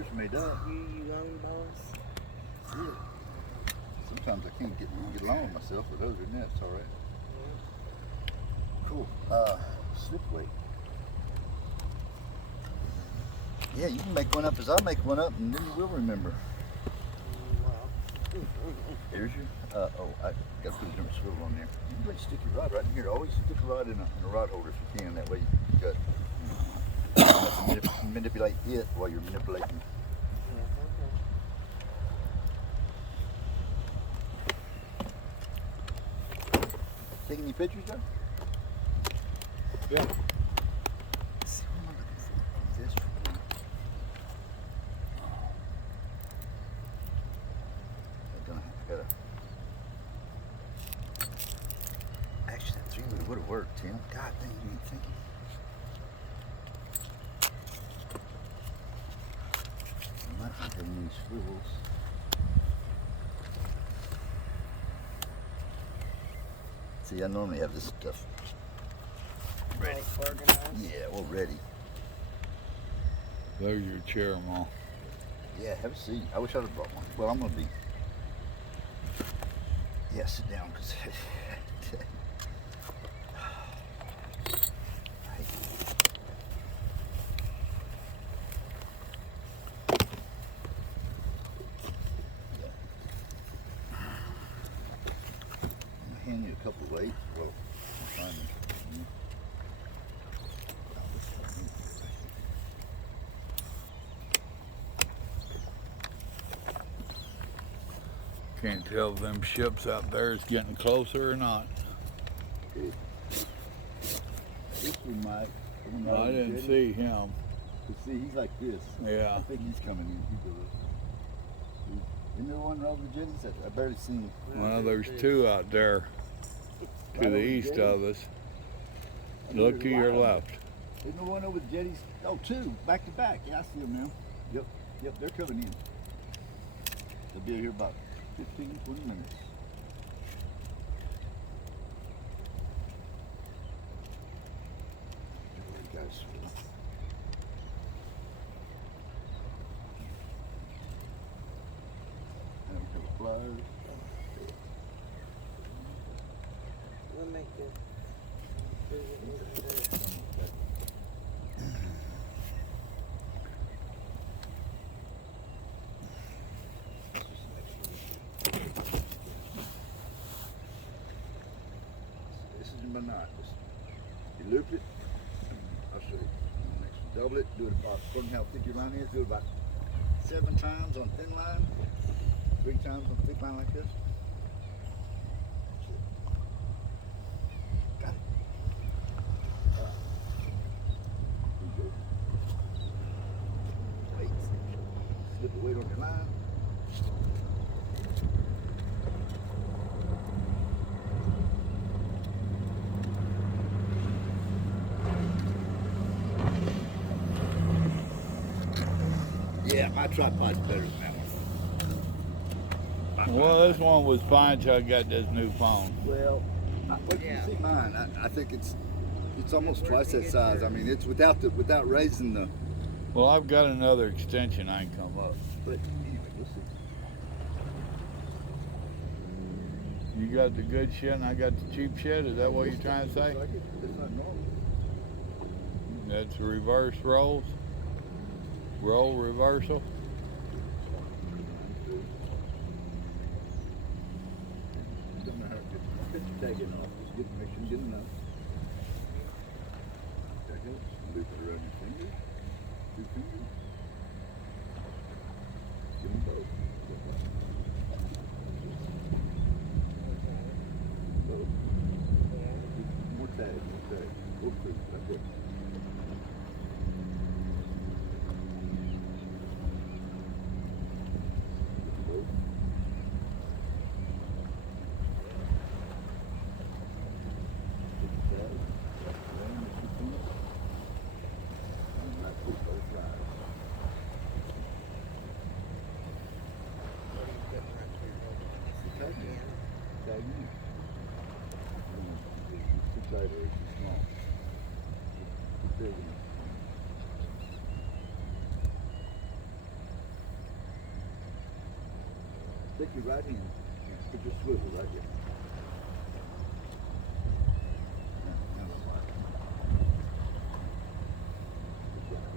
years made up. You young boss. Yeah. Sometimes I can't get along with myself, but other than that, it's all right. Cool. Slip weight. Yeah, you can make one up as I make one up, and then you will remember. Wow. Here's your. I got to put a different swivel on there. You can stick your rod right in here. Always stick a rod in a rod holder if you can. That way you got to manipulate it while you're manipulating. Taking any pictures, Joe? Yeah. Let's see, what am I looking for? This one. Gotta. Actually, that 3 would have worked, Tim. God dang, you ain't thinking. I might have these swivels. See, I normally have this stuff ready. Organized. Yeah, well, ready. There's your chair, Ma. Yeah, have a seat. I wish I'd have brought one. Well, I'm gonna be. Yeah, sit down, cause. Hand you a couple of weights. Well, I'm trying to. Can't tell if them ships out there is getting closer or not. This one might. I didn't see him. But see, he's like this. Yeah. I think he's coming in. He goes. Isn't there one over the jetties? I barely seen him. Well, there's two out there to the east of us. Look to your left. Isn't there one over the jetties? Oh, two, back to back. Yeah, I see them now. Yep, they're coming in. They'll be here about 15, 20 minutes. There we go. We'll make it. This is my knot. You loop it. I'll show you. Double it. Do it about, according to how thick your line is, do it about 7 times on thin line, 3 times on thick line like this. Got it. Here you go. Weight. Slip the weight on your line. Yeah, my tripod's better than that one. Well, this one was fine till I got this new phone. Well, wait till you see mine. I think it's almost twice that size. I mean, it's without raising the. Well, I've got another extension I can come up. But anyway, we'll see. You got the good shit and I got the cheap shit? Is that what you're trying to say? It's not normal. That's reverse rolls? Roll reversal? Don't know how to get the tag in off. Just make sure you get enough. Tag it. Loop it around your finger. 2 fingers. Give them both. Both. More tag. Go through. That's it. Stick your right hand. Put your swivel right here. Now that's right.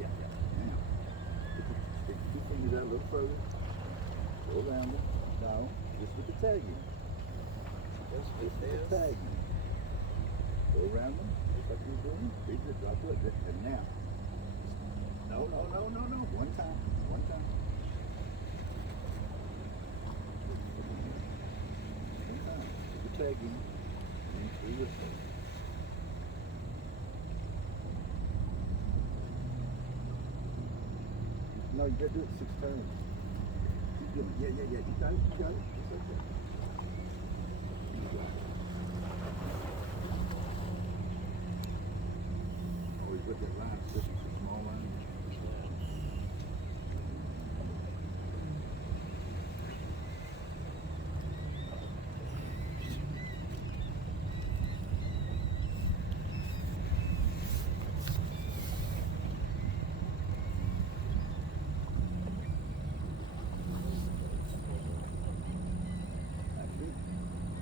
Yeah. Now, stick your 2 fingers out a little further. Go around them. No, just with the tag in. Just Just with with the this. tag in. Go around them, just like you're doing. Big good drop like that. And now. No. One time. One time. Put the tag in. And through this way. No, you gotta do it 6 times. Keep doing it. Yeah. You got it. Just like that. You got it. Always put that line, especially for small line.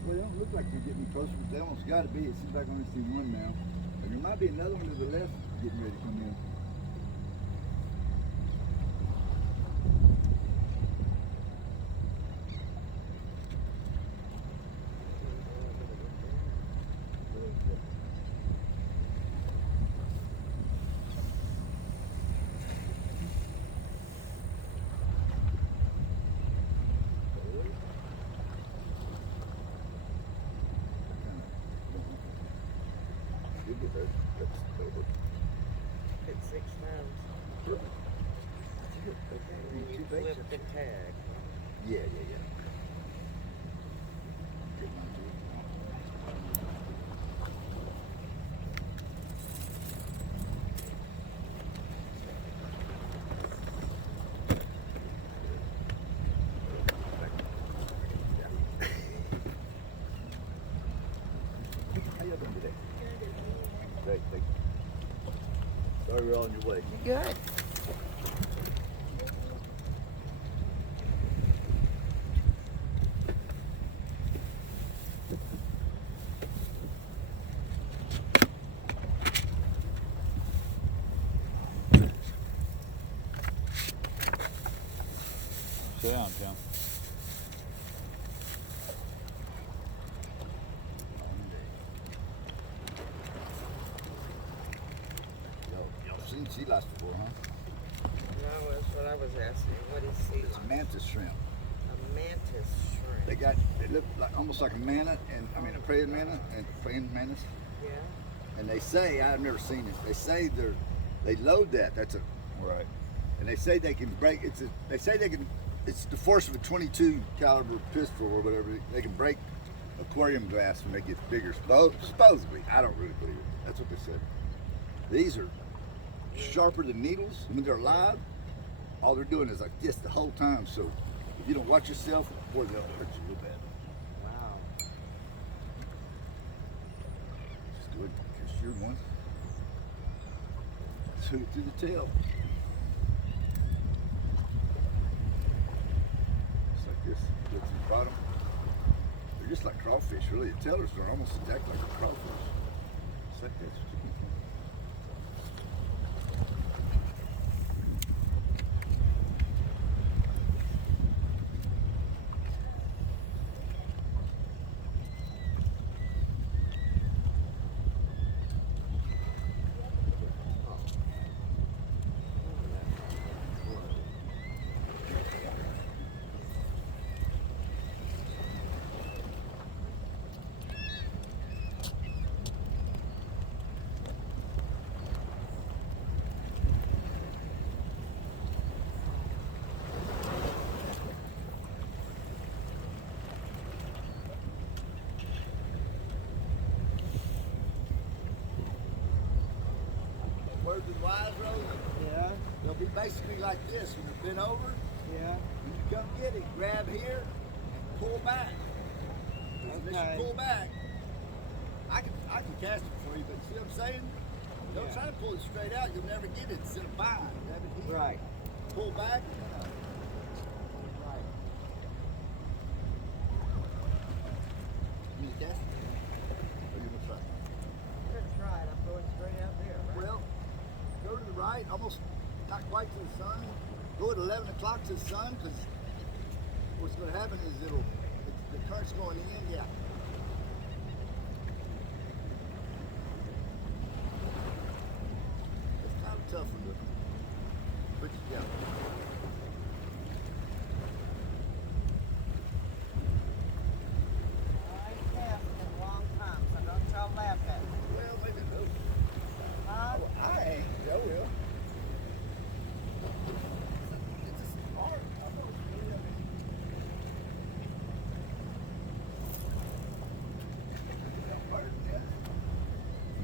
Well, they don't look like they're getting closer, but they almost got to be. It seems like I only see one now. And there might be another one to the left getting ready to come in. You'll get there. That's over. Hit 6 times. Perfect. Okay, and then you Two flip bases. the tag. Yeah. Get mine too. How y'all doing today? Great, thank you. Sorry we're all on your way. You good? Stay on, Tim. Y'all seen sea lice before, huh? No, that's what I was asking. What is sea It's lice? mantis shrimp. A mantis shrimp. They look like almost like a manna, and I mean a praying manna and praying mantis. Yeah. And they say, I've never seen it. They say they load that. That's a, Right. and they say they can break. They say they can. It's the force of a 22 caliber pistol or whatever. They can break aquarium glass when they get bigger. Supposedly, I don't really believe it. That's what they said. These are sharper than needles. When they're alive, all they're doing is like this the whole time. So if you don't watch yourself, boy, they'll hurt you real bad. Wow. Just do it. Catch your one. Shoot it through the tail. Just like this. Get to the bottom. They're just like crawfish, really. The tailors are almost exactly like a crawfish. Just like this. Words and wise, Rosie. Yeah. They'll be basically like this when they're bent over. Yeah. When you come get it, grab here and pull back. As Okay. you pull back, I can cast it for you, but see what I'm saying? Don't Yeah. try to pull it straight out. You'll never get it. Instead of bind, grab it here. Right. Pull back. Right. Cass? Or you want to try? I'm gonna try it. I'm going straight out there, right? Well, go to the right, almost not quite to the sun. Go at 11 o'clock to the sun, because what's going to happen is the current's going in, yeah. It's kind of tough with it. But yeah. I ain't cast in a long time, so don't y'all laugh at me. Well, maybe no. Huh? I ain't. I will. It's just hard. I know it's really, it's hard, yeah.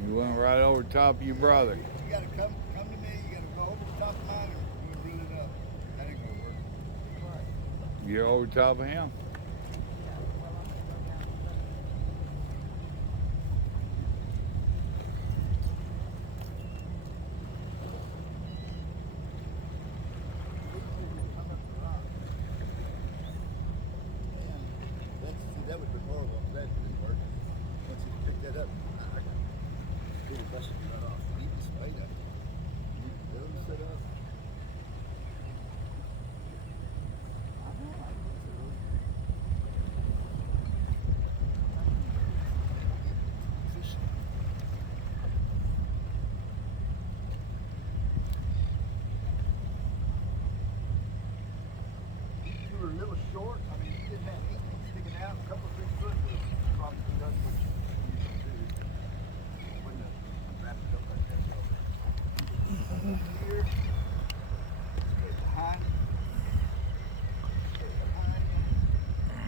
You went right over top of your brother. You gotta come to me, you gotta go over the top of mine and reel it up. That ain't gonna work. Right. You're over top of him. Yeah, well, I'm gonna go down the road. Come up the rock. And that would be horrible. That didn't work. Once you pick that up, I got really busted right off. You need this weight up. You need the nose set up. I know, I know. Fishing. You were a little short. I mean, you didn't have anything sticking out. A couple of 3 foot would have probably done what you needed to do. Wouldn't have wrapped it up like that. So, here, straight behind you. Straight behind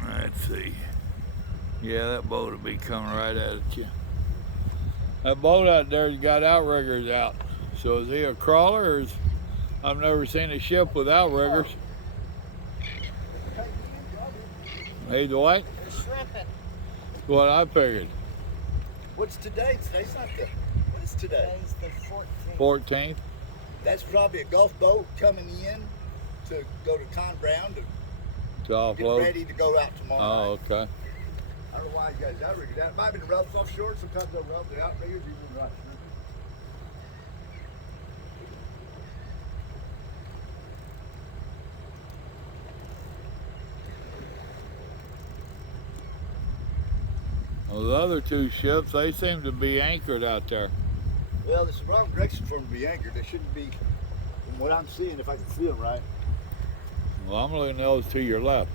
you. Let's see. Yeah, that boat will be coming right at you. That boat out there's got outriggers out. So is he a crawler or is... I've never seen a ship with outriggers. Take me in, brother. Hey, Dwight, They're shrimping. what I figured. What's today? Today's not the. What is today? Today's the 14th. 14th That's probably a golf boat coming in to go to Con Brown to to get offload. ready to go out tomorrow night. Oh, okay. I don't know why you guys outriggers that. It might be the rough offshore. Sometimes they'll rub the outriggers even right. Well, the other 2 ships, they seem to be anchored out there. Well, it's the wrong direction for them to be anchored. They shouldn't be, from what I'm seeing, if I can see them right. Well, I'm looking at those to your left.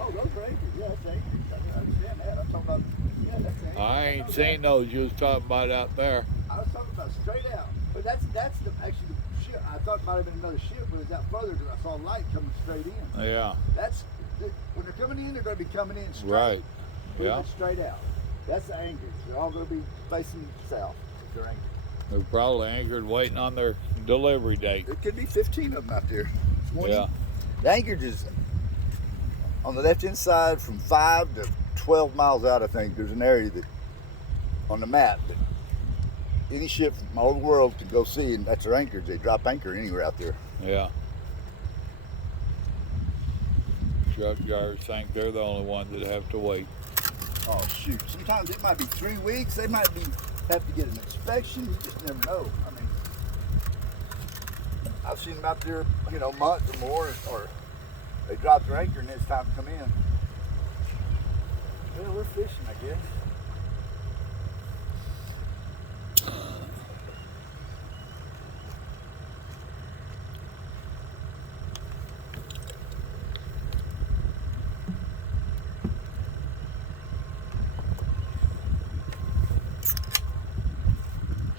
Oh, those are anchored. Yeah, that's anchored. I understand that. I'm talking about, yeah, that's anchored. I ain't seen those you was talking about out there. I was talking about straight out. But that's actually the ship. I thought it might have been another ship, but it's out further because I saw light coming straight in. Yeah, When they're coming in, they're going to be coming in straight. right. Moving Yeah. straight out. That's the anchors. They're all going to be facing south if they're anchored. They're probably anchored waiting on their delivery date. There could be 15 of them out there. 20. Yeah. The anchorage is on the left-hand side from 5 to 12 miles out, I think. There's an area that, on the map, that any ship from all over the world can go see, and that's their anchorage. They drop anchor anywhere out there. Yeah. Truck drivers think they're the only ones that have to wait. Oh, shoot. Sometimes it might be 3 weeks. They might have to get an inspection. You just never know. I mean, I've seen them out there, months or more, or they drop their anchor and it's time to come in. Well, we're fishing, I guess.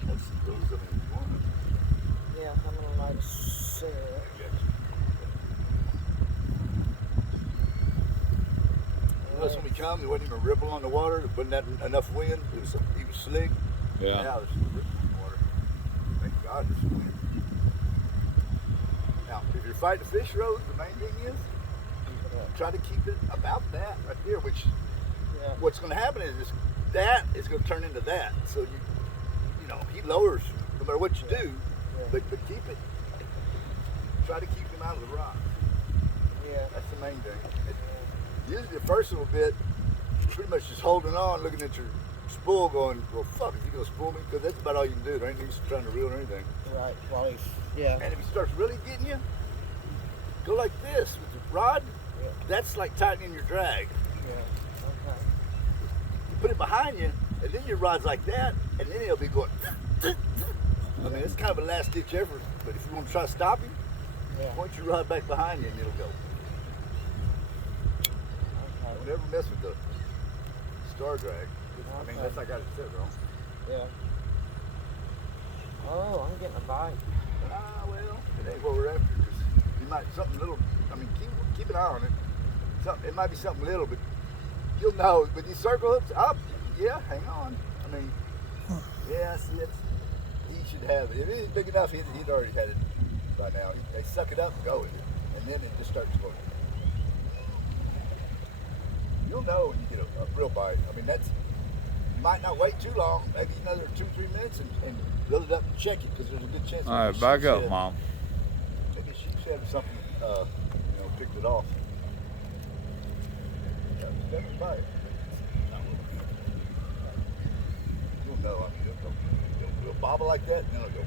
Let's see those up in the corner. Yeah, I'm gonna light a cigarette. Notice when we come, there wasn't even a ripple on the water. There wasn't that enough wind. It was slick. Yeah. Now there's some ripple on the water. Thank God there's some wind. Now, if you're fighting a fish road, the main thing is try to keep it about that right there. Which Yeah. what's going to happen is that is going to turn into that. So he lowers no matter what you do, Yeah. but keep it. Try to keep him out of the rock. Yeah. That's the main thing. Usually the first little bit, pretty much just holding on, looking at your spool, going, well, fuck, is he gonna spool me? Because that's about all you can do. There ain't use trying to reel or anything. Right. While he's yeah. And if he starts really getting you, go like this with the rod. Yeah. That's like tightening your drag. Yeah. Okay. You put it behind you, and then your rod's like that, and then he'll be going. I mean, it's kind of a last-ditch effort, but if you want to try to stop him, Yeah. point your rod back behind you, and it'll go. Okay. Don't ever mess with the star drag. I mean, Okay. that's I got it set wrong. Yeah. Oh, I'm getting a bite. Ah, well, it ain't what we're after. Cause you might something little. I mean, keep an eye on it. It might be something little, but you'll know. But these circle hooks up, yeah, hang on. I mean, yeah, see, he should have it. If it's big enough, he'd already had it by now. They suck it up and go with it, and then it just starts going. You'll know when you get a real bite. I mean, you might not wait too long, maybe another 2-3 minutes, and reel it up and check it, because there's a good chance. All right, back up, Mom. Maybe a sheep's head or something, picked it off. Yeah, it's definitely bite. You'll know. I mean, it'll bobble like that, and then it'll go.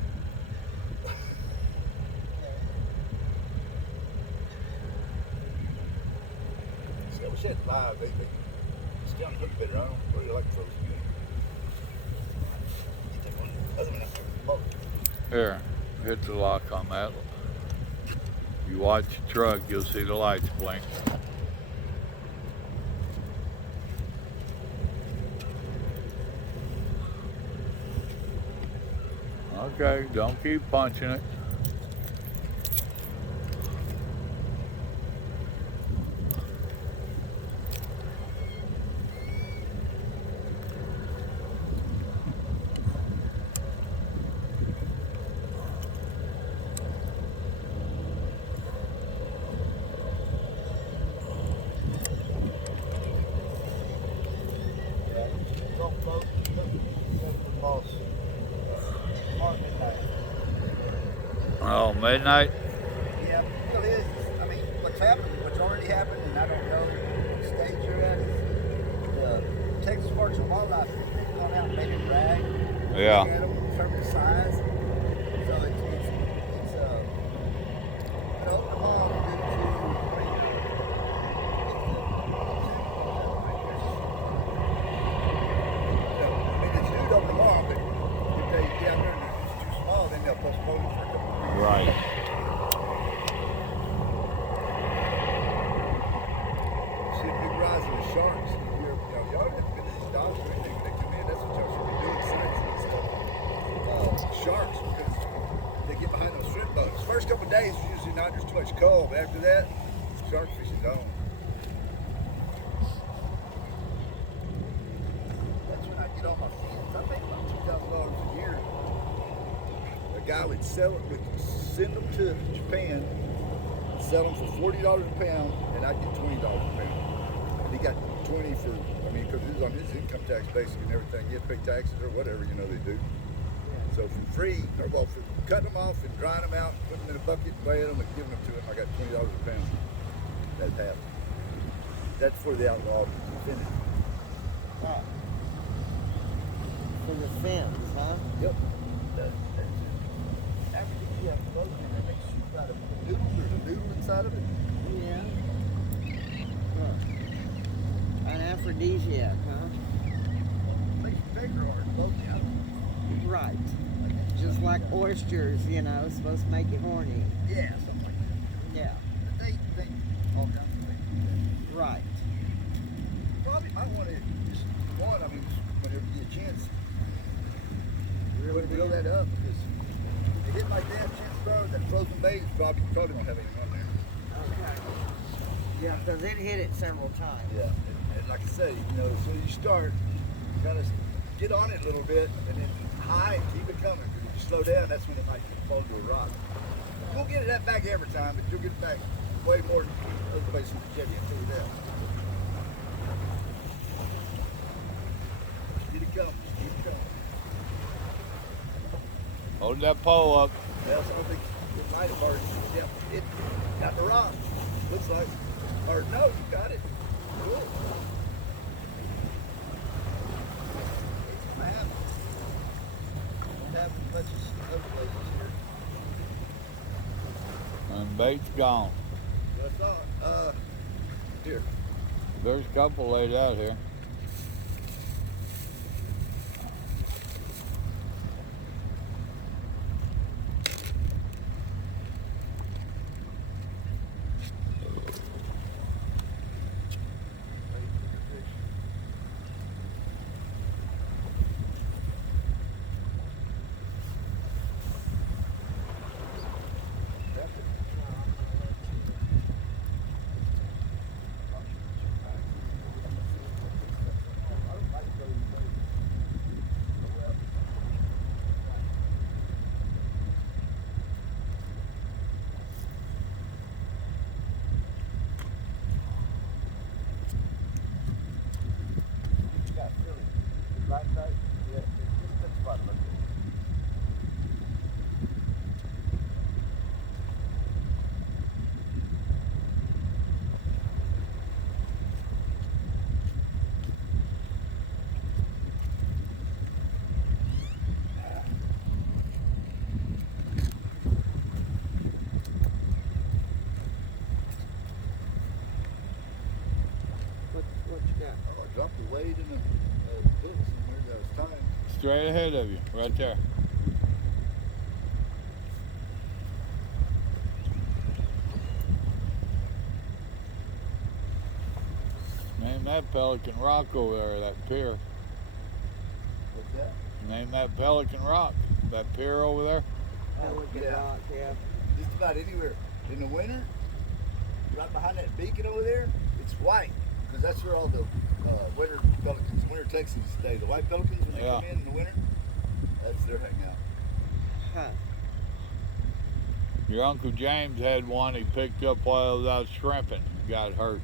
See, I wish I had live. They still look better. I don't really like frozen. Get that one, other one up there. Here, hit the lock on that. You watch the truck, you'll see the lights blink. Okay, don't keep punching it. Oh, midnight? Yeah, the deal is, I mean, what's happened, what's already happened, and I don't know what stage you're at, is the Texas Parks and Wildlife, they've gone out and made it drag. Yeah. Look at them, determine the size. So it's an Oklahoma due to, it's due to Oklahoma, but if they get down there and it's too small, then they'll postpone it for a couple of weeks. Right. See a big rise in the sharks. Y'all don't have to get these dogs or anything. When they come in, that's what y'all should be doing, signs and stuff. Sharks, because they get behind those shrimp boats. First couple of days, usually not there's too much cold, but after that, shark fishing's on. That's when I get on my fins. I make about $2,000 a year. A guy would send them to Japan, sell them for $40 a pound, and I'd get $20 a pound. And he got 20 for, because it was on his income tax basic and everything. He had to pay taxes or whatever, they do. So for free, or well, for cutting them off and drying them out, putting them in a bucket, weighing them and giving them to him, I got $20 a pound. That's half. That's for the outlaw finish. Right. For the fins, huh? Yep. That's it. After you have both in there, make soup out of noodles. There's a noodle inside of it. Yeah. Huh. An aphrodisiac, huh? Makes you bigger or both out. Right. Just like oysters, supposed to make you horny. Yeah, something like that. Yeah. But they all kinds of things. Right. Probably might want to just whenever you get a chance, reel that up, because if they hit like that, chances are that frozen bait is probably won't have anything on there. Okay. Yeah, because it hit it several times. Yeah, and like I say, so you start, kind of get on it a little bit, and then high and keep it coming. Because if you slow down, that's when it might fall to a rock. You won't get it back every time, but you'll get it back way more than other places in the jetty, I'll tell you that. Keep it coming, keep it coming. Hold that pole up. Well, so I don't think it might have already, it got the rock. Looks like, or no, you got it. Cool. gonna happen. Won't happen much as other places here. And bait's gone. But I thought, here. There's a couple laid out here. What you got? Oh, I dropped the weight in the books in here that was time. Straight ahead of you, right there. Name that Pelican Rock over there, that pier. What's that? Name that Pelican Rock, that pier over there. Pelican yeah. Rock, yeah. Just about anywhere. In the winter, right behind that beacon over there, it's white. Because that's where all the winter pelicans, winter Texans stay. The white pelicans, when they Yeah. come in the winter, that's their hangout. Huh. Your Uncle James had one he picked up while he was out shrimping. Got hurt.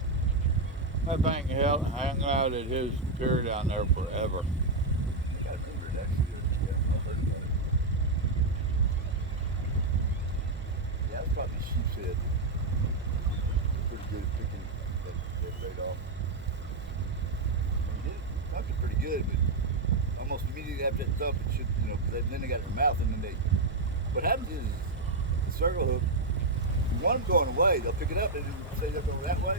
That thing hung out at his pier down there forever. I think I remember it actually. Yeah, I heard about it. Yeah, that's probably sheep's head. Pretty good at picking that bait off. He did thump it pretty good, but almost immediately after that thump, it should, because then they got their mouth, and then they. What happens is the circle hook. You want them going away, they'll pick it up and then say they'll go that way.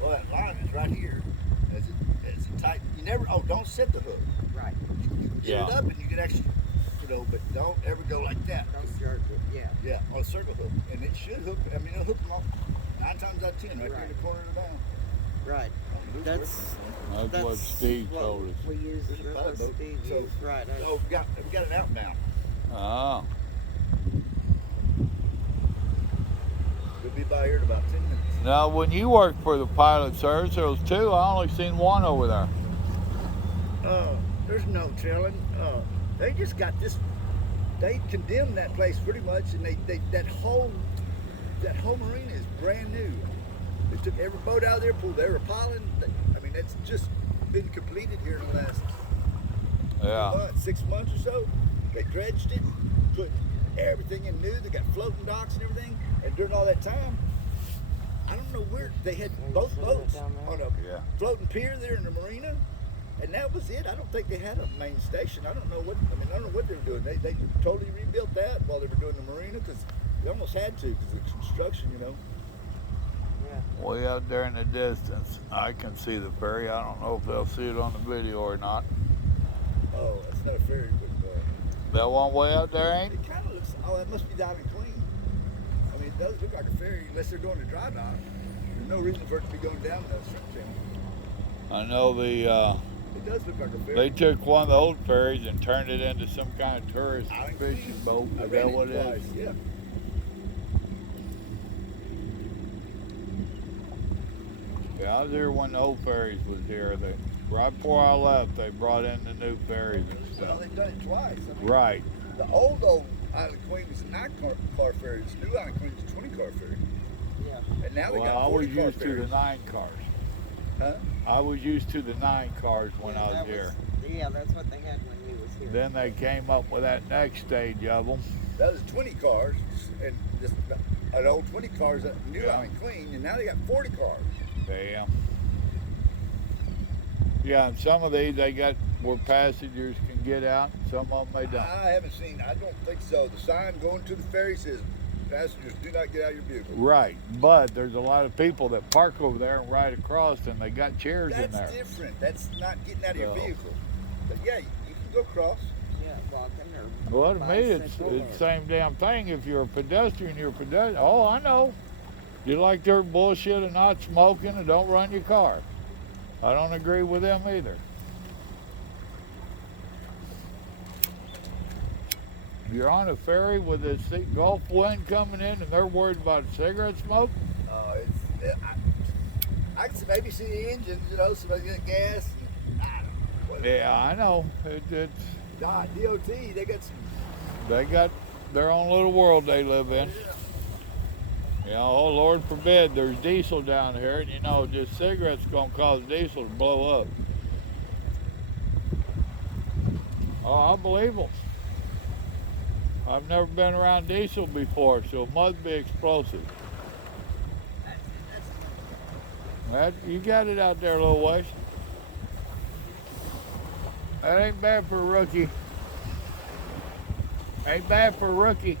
Well, that line is right here. As it tight. You never. Oh, don't set the hook. Right. You get Yeah. it up and you can actually, but don't ever go like that. Don't jerk it, yeah. Yeah, on a circle hook, and it should hook. I mean, it'll hook them off 9 times out of 10 right there in the corner of the bound. Right. That's That's what Steve what told us. we use. There's a That's what pilot boat. Steve So- used. Right. Oh, we got an outbound. Oh, We'll be by here in about 10 minutes. now when you worked for the pilot service, there was two. I only seen one over there. There's no telling. They just got this. They condemned that place pretty much, and that whole marina is brand new. They took every boat out of there, pulled every piling. I mean, that's just been completed here in the last Yeah. 6 months or so. They dredged it, put everything in new. They got floating docks and everything. And during all that time, I don't know where they had Where you both sitting boats down there? on a Yeah. floating pier there in the marina, and that was it. I don't think they had a main station. I don't know what. I mean, I don't know what they were doing. They totally rebuilt that while they were doing the marina because they almost had to because of construction. Yeah. Way out there in the distance, I can see the ferry. I don't know if they'll see it on the video or not. Oh, that's not a ferry, but That one way out there ain't? it kind of looks. Oh, that must be down and clean. I mean, it does look like a ferry unless they're doing a dry dock. There's no reason for it to be going down the shrimp channel. I know It does look like a ferry. they took one of the old ferries and turned it into some kind of tourist Island fishing cruise. boat. I Is ran that what it twice, is? Yeah. Yeah, I was here when the old ferries was here. Right before I left, they brought in the new ferries and Well, stuff. they've done it twice. I mean, Right. the old Island Queen was a 9-car ferry. This new Island Queen is a 20-car ferry. Yeah. And now they Well, got I was 40-car used to the ferries. 9 cars. Huh? I was used to the 9 cars when Yeah, I was that here. Yeah, that's what they had when you was here. Then they came up with that next stage of them. That was 20 cars, and just an old 20 cars, a new Yeah. Island Queen, and now they got 40 cars. Damn. Yeah, and some of these they got where passengers can get out, and some of them they don't. I haven't seen. I don't think so. The sign going to the ferry says, "Passengers, do not get out of your vehicle." Right, but there's a lot of people that park over there and ride across, and they got chairs in there. That's different. That's not getting out of your So- vehicle. But yeah, you can go across. Yeah, walking or Well, to me, it's bicycle the same damn thing. If you're a pedestrian, you're a pedestrian. Oh, I know. You like their bullshit of not smoking and don't run your car. I don't agree with them either. You're on a ferry with this Gulf wind coming in, and they're worried about cigarette smoke. I can maybe see the engines. You know, somebody get gas. And, I don't know. Yeah, I know. It's God, DOT, they got some. they got their own little world they live in. You know, oh Lord forbid, there's diesel down here, and you know, just cigarettes gonna cause diesel to blow up. Oh, I believe them. I've never been around diesel before, so it must be explosive. You got it out there a little ways. That ain't bad for a rookie. Ain't bad for a rookie.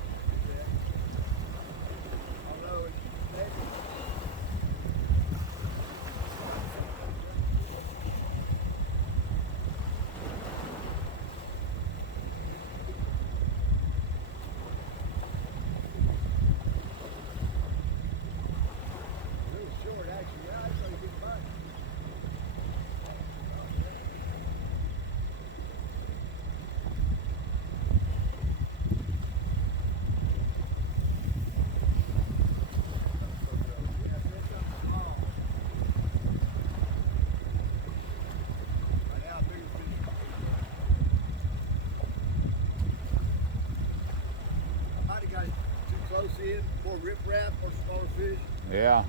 Close in, more riprap, more smaller fish. Yeah.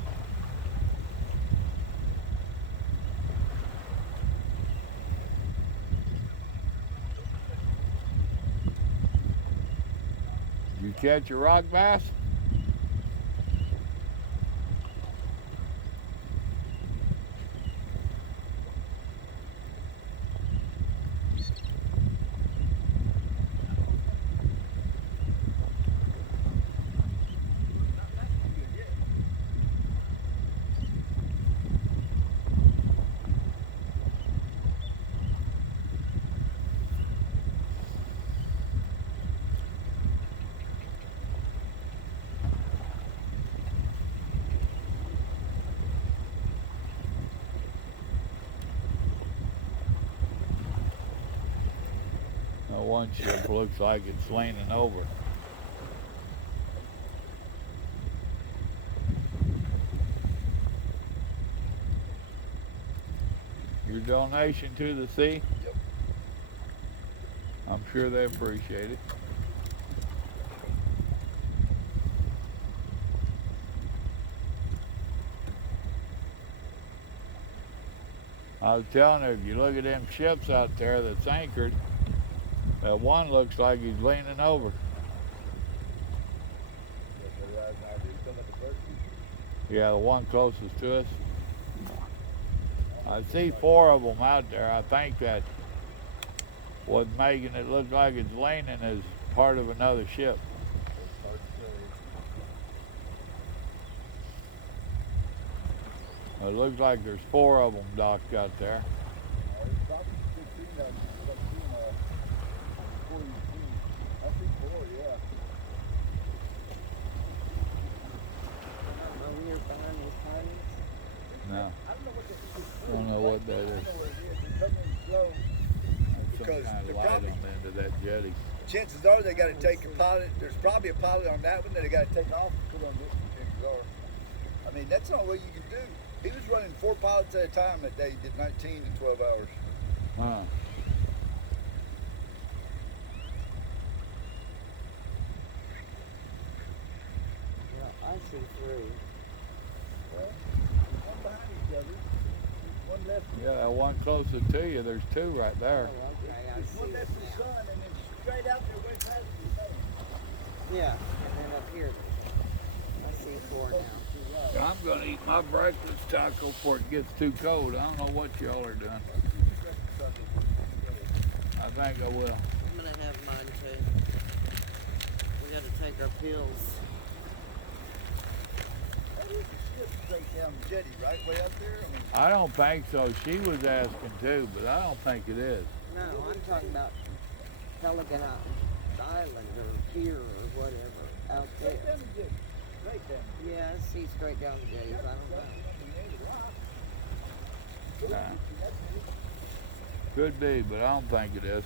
Did you catch a rock bass? One ship looks like it's leaning over. Your donation to the sea? Yep. I'm sure they appreciate it. I was telling you, if you look at them ships out there that's anchored, that one looks like he's leaning over. Yeah, the one closest to us. I see 4 of them out there. I think that what's making it look like it's leaning is part of another ship. It looks like there's 4 of them docked out there. No. I don't know what that is. Some Because kind they're of light on probably- the end of that jetty. Chances are they got to take a pilot. There's probably a pilot on that one that they got to take off and put on this one. I mean, that's the only way you can do. He was running 4 pilots at a time that day. He did 19 in 12 hours. Huh. Yeah, I see 3. Well, one behind each other. One left. Yeah, that one closest to you, there's 2 right there. Oh, okay, I There's see one it left the now. sun and then straight out there way past the sun. Yeah, and then up here, I see 4 now. I'm gonna eat my breakfast taco before it gets too cold. I don't know what y'all are doing. think I will. I'm gonna have mine too. We gotta take our pills. That is the ship straight down the jetty, right? Way up there? I mean, I don't think so. She was asking too, but I don't think it is. No, I'm talking about Pelican Island or Pier or whatever out straight there. down the jetty. Straight down. Yeah, I see straight down the jetties. I don't know. Nah. Could be, but I don't think it is.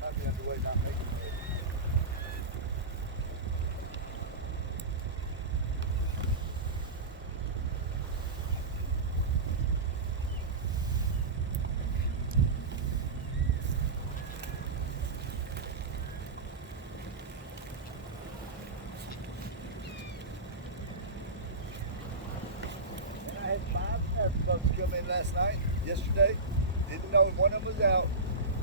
Might be underway, not making it. And I had 5 snapper boats come in yesterday. Didn't know one of them was out,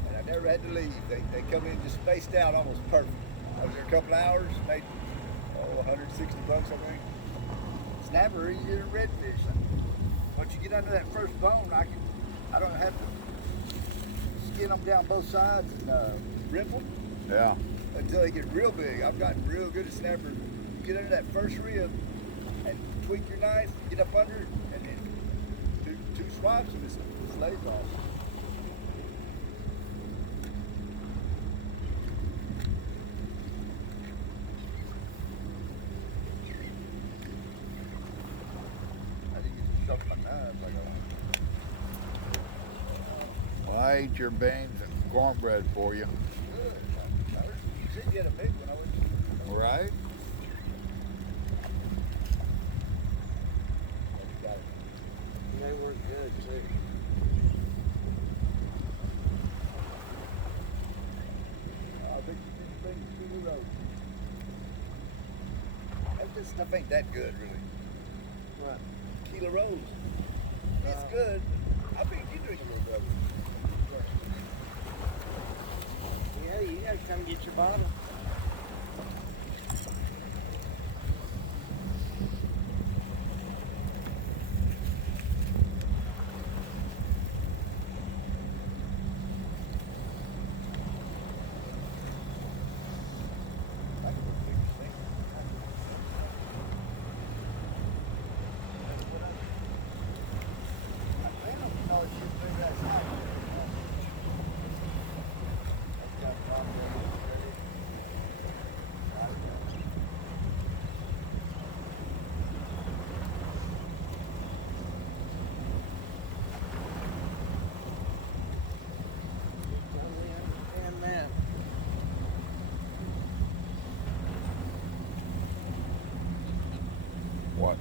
and I never had to leave. They come in just spaced out almost perfect. I was there a couple hours, made 160 bucks I think. Snapper easier than redfish. Once you get under that first bone, I don't have to skin them down both sides and rip them Yeah. until they get real big. I've gotten real good at snapper. You get under that first rib and tweak your knife, get up under it, and then two swipes and this lays off. I didn't get to shuck my knives like I wanted. Well, I ate your beans and cornbread for you. Good. You said you had a big one. I wouldn't. All right? Got it. They were good too. I think you did things to the road. This stuff ain't that good, really. What? Tequila Rose. It's good. I think you drink a little bit of it. Yeah, you gotta come get your bottle. I can look big as thing. I plan on knowing you through that side. That's got problem ready. Totally understand that. What?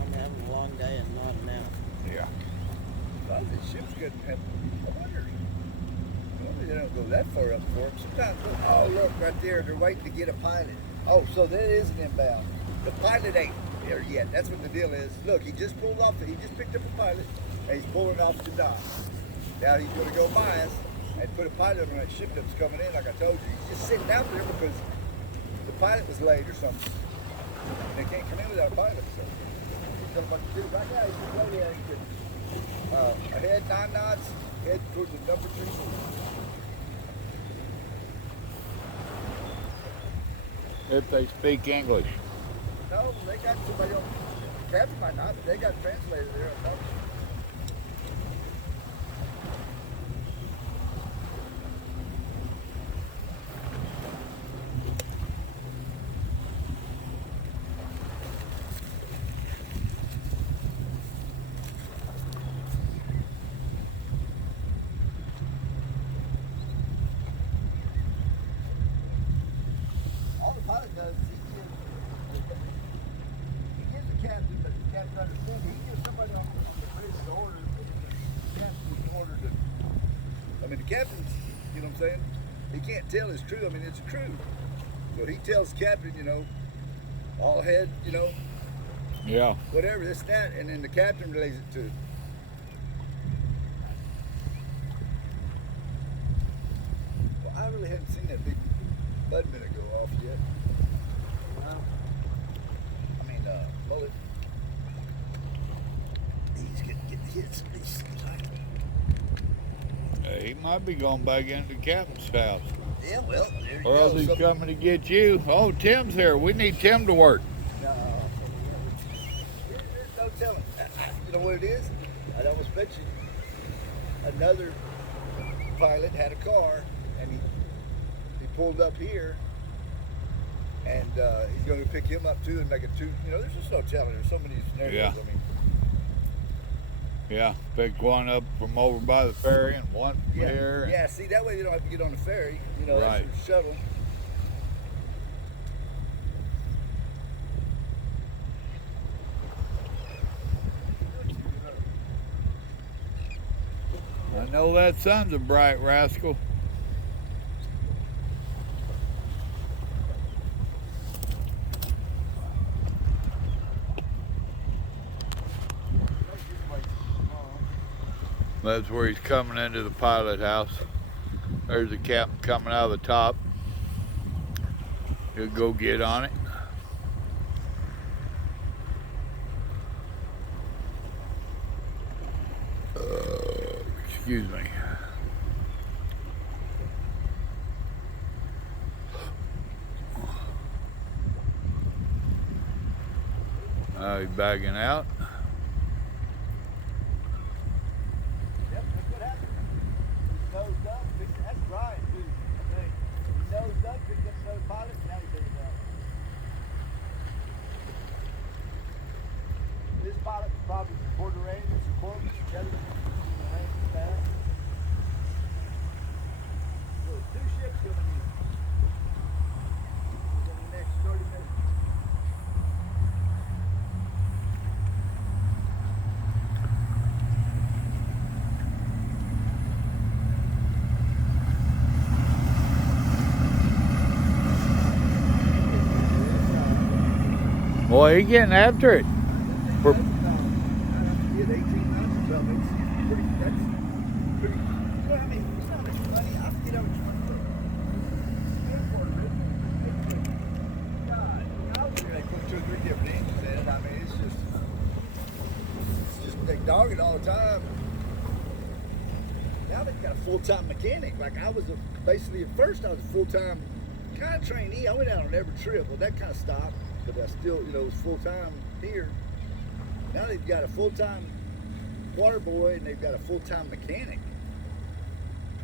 I'm having a long day and not enough. Yeah. Well, the ship's good. I wonder. Normally they don't go that far up for them. Sometimes, oh look, right there, they're waiting to get a pilot. Oh, so that is an inbound. The pilot ain't there yet. That's what the deal is. Look, he just pulled off. He just picked up a pilot, and he's pulling off the dock. Now he's going to go by us and put a pilot on that ship that's coming in. Like I told you, he's just sitting out there because the pilot was late or something. And they can't come in without a pilot. So he's got what to do. Right now, he's just waiting. Ahead 9 knots, head towards the number 2. If they speak English. No, they got somebody on. Captain might not, but they got a translator there. All the pilot does is he gives the captain, but the captain understands. He gives somebody on the bridge the order. The captain's order to. I mean, the captain's, you know what I'm saying? He can't tell his crew. I mean, it's a crew. So he tells the captain, you know, all head, you know, Yeah. whatever, this, that, and then the captain relays it to. Well, I really haven't seen that big Budman go off yet. No. I mean, mullet. He's he's getting hits at least. He might be going back into the captain's house. Yeah, well, there you Or else go. he's Something- coming to get you. Oh, Tim's here. We need Tim to work. No, there's no telling. You know what it is? I almost bet you another pilot had a car and he pulled up here and he's going to pick him up too and make it two. You know, there's just no telling. There's so many scenarios. Yeah. I mean, Yeah, pick one up from over by the ferry and one from here. yeah. See, that way you don't have to get on the ferry. You know, that's Right. your shuttle. I know that sun's a bright rascal. That's where he's coming into the pilot house. There's the captain coming out of the top. He'll go get on it. Excuse me. Now he's bagging out. Yep, that's what happened. He nosed up, that's Brian too, I think. He nosed up, picked up another pilot, and now he's taking it out. This pilot was probably from Puerto Rangers or Corpus or Kelly. So there's two ships coming in. Within the next 30 minutes. Boy, he's getting after it. For- Get 18 months or something. It's pretty, that's pretty, you know how many, it's not much money. I forget how much money for God, I was thinking they put 2 or 3 different engines in it. I mean, it's just they dog it all the time. Now they've got a full-time mechanic. Like I was basically at first I was a full-time kind of trainee. I went out on every trip. Well, that kind of stopped, but I still, you know, was full-time here. Now they've got a full-time water boy and they've got a full-time mechanic.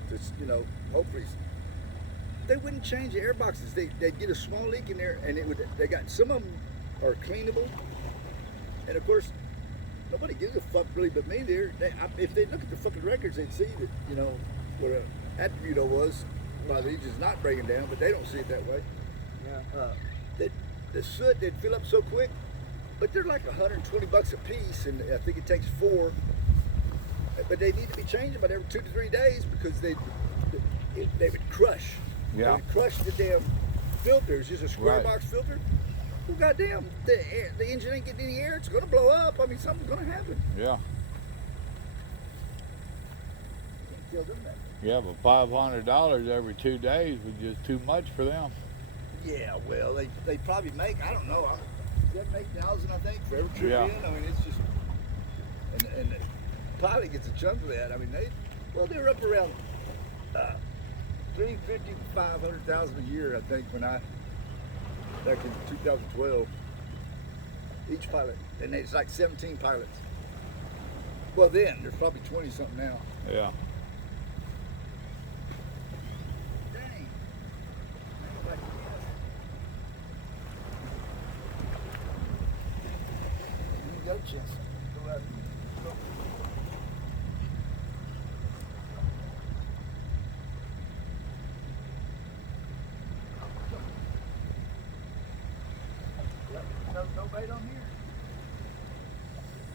That's, you know, hopefully they wouldn't change the air boxes. They'd get a small leak in there and it would. They got some of them are cleanable, and of course nobody gives a fuck really but me. If they look at the fucking records, they'd see that, you know, what an attribute was. Well, the engine's not breaking down, but they don't see it that way. Yeah. The soot, they'd fill up so quick, but they're like $120 a piece, and I think it takes 4. But they need to be changed about every 2 to 3 days because they would crush. They Yeah. would crush the damn filters, just a square Right. box filter. Well, goddamn, the engine ain't getting any air. It's gonna blow up. I mean, something's gonna happen. Yeah. Can't kill them that. Yeah, but $500 every 2 days was just too much for them. Yeah, well, they probably make, I don't know, 7,000, 8,000, I think, for every trip Yeah. in. I mean, it's just, and the pilot gets a chunk of that. I mean, they're up around 350, 500,000 a year, I think, back in 2012, each pilot, and it's like 17 pilots. Well, then there's probably 20 something now. Yeah. Dang. You got a chance. Go out. Go. No bait on here.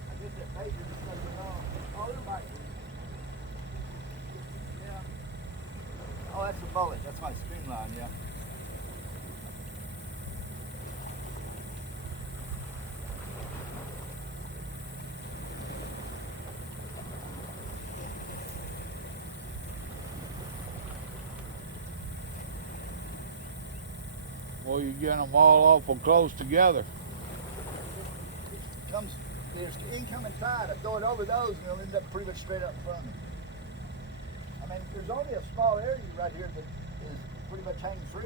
I guess that bait is just coming off. Oh, there might be. Yeah. Oh, that's a bullet. That's my streamline, yeah. Well, you're getting them all awful close together. Comes there's incoming tide, I throw it over those and it'll end up pretty much straight up in front of me. I mean, there's only a small area right here that is pretty much hanging free.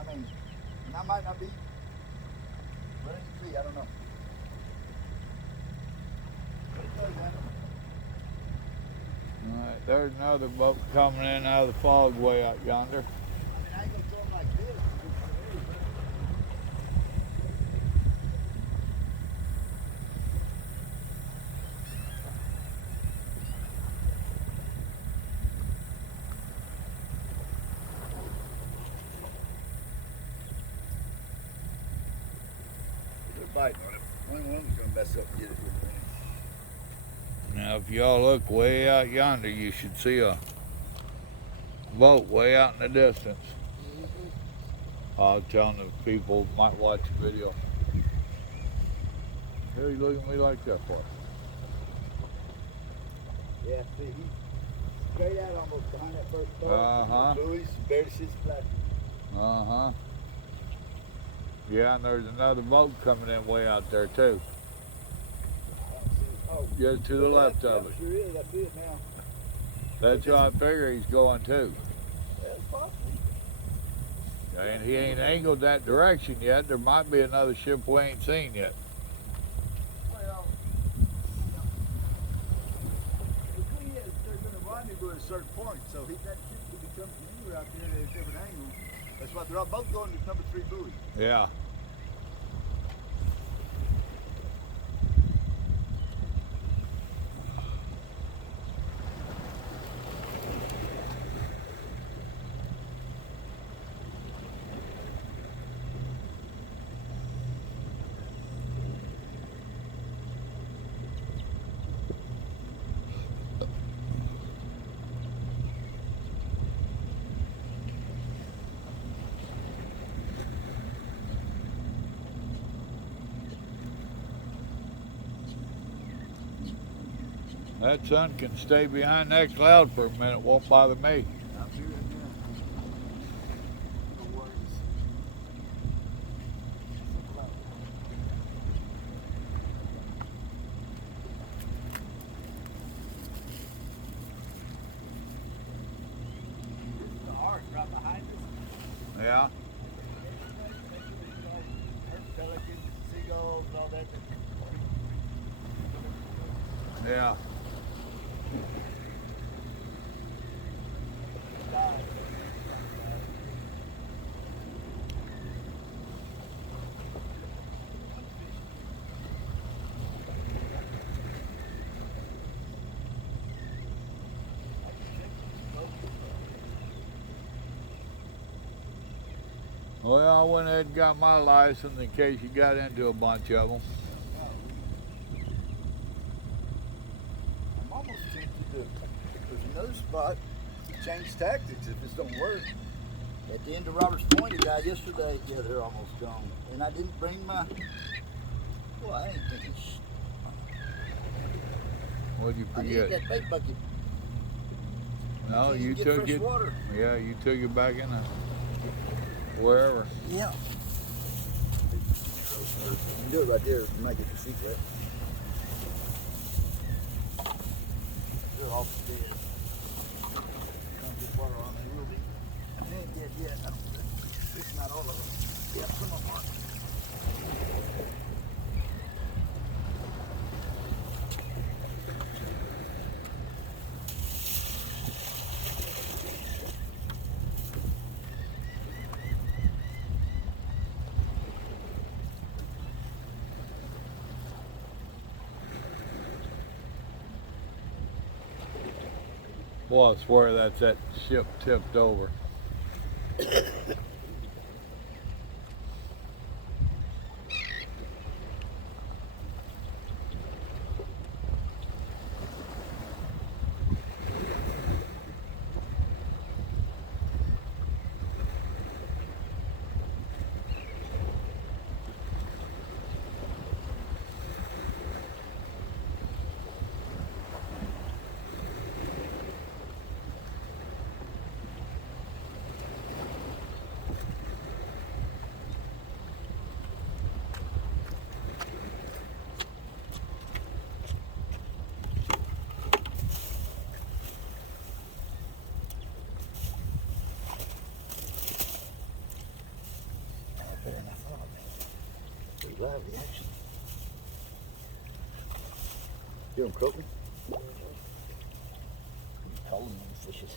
I mean, and I might not be running to see, I don't know. But it does happen. Alright, there's another boat coming in out of the fog way out yonder. I mean, I ain't gonna throw them like this. They're biting on it. One of them's gonna mess up and get it here in a minute. Now, if y'all look way out yonder, you should see a boat way out in the distance. I was telling the people might watch the video. What are you looking at me like that for? Yeah, see, he's straight out almost behind that first boat. Uh-huh. Buoys, barely sees the flash. Uh-huh. Yeah, and there's another boat coming in way out there too. Oh, Just to the left of it. Sure is, I see it now. That's how I figure he's going too. That's possible. And he ain't angled that direction yet. There might be another ship we ain't seen yet. Well, the thing is, they're going to rendezvous at a certain point, so that ship could be coming from anywhere out there at a different angle. That's why they're all both going to number 3 buoy. Yeah. That sun can stay behind that cloud for a minute, won't bother me. I'm sure it will. No worries. This is the arc right behind us. Yeah. Pelicans, seagulls, and all that. Yeah. Well, I went ahead and got my license in case you got into a bunch of them. I'm almost tempted to. There's another spot. Change tactics if this don't work. At the end of Roberts Point, a guy yesterday. Yeah, they're almost gone. And I didn't bring my. Well, I ain't thinking. What'd you I needed forget? that bait bucket. No, Can't you even get took fresh it. water. Yeah, you took it back in the wherever. Yeah. You can do it right there. You might get the secret. They're all dead. Don't get water on them. They will be. They ain't dead yet. I don't think. It's not all of them. Yeah, some of them are. Well, I swear that's that ship tipped over. lively action. Hear them croaking? Calling them fishes.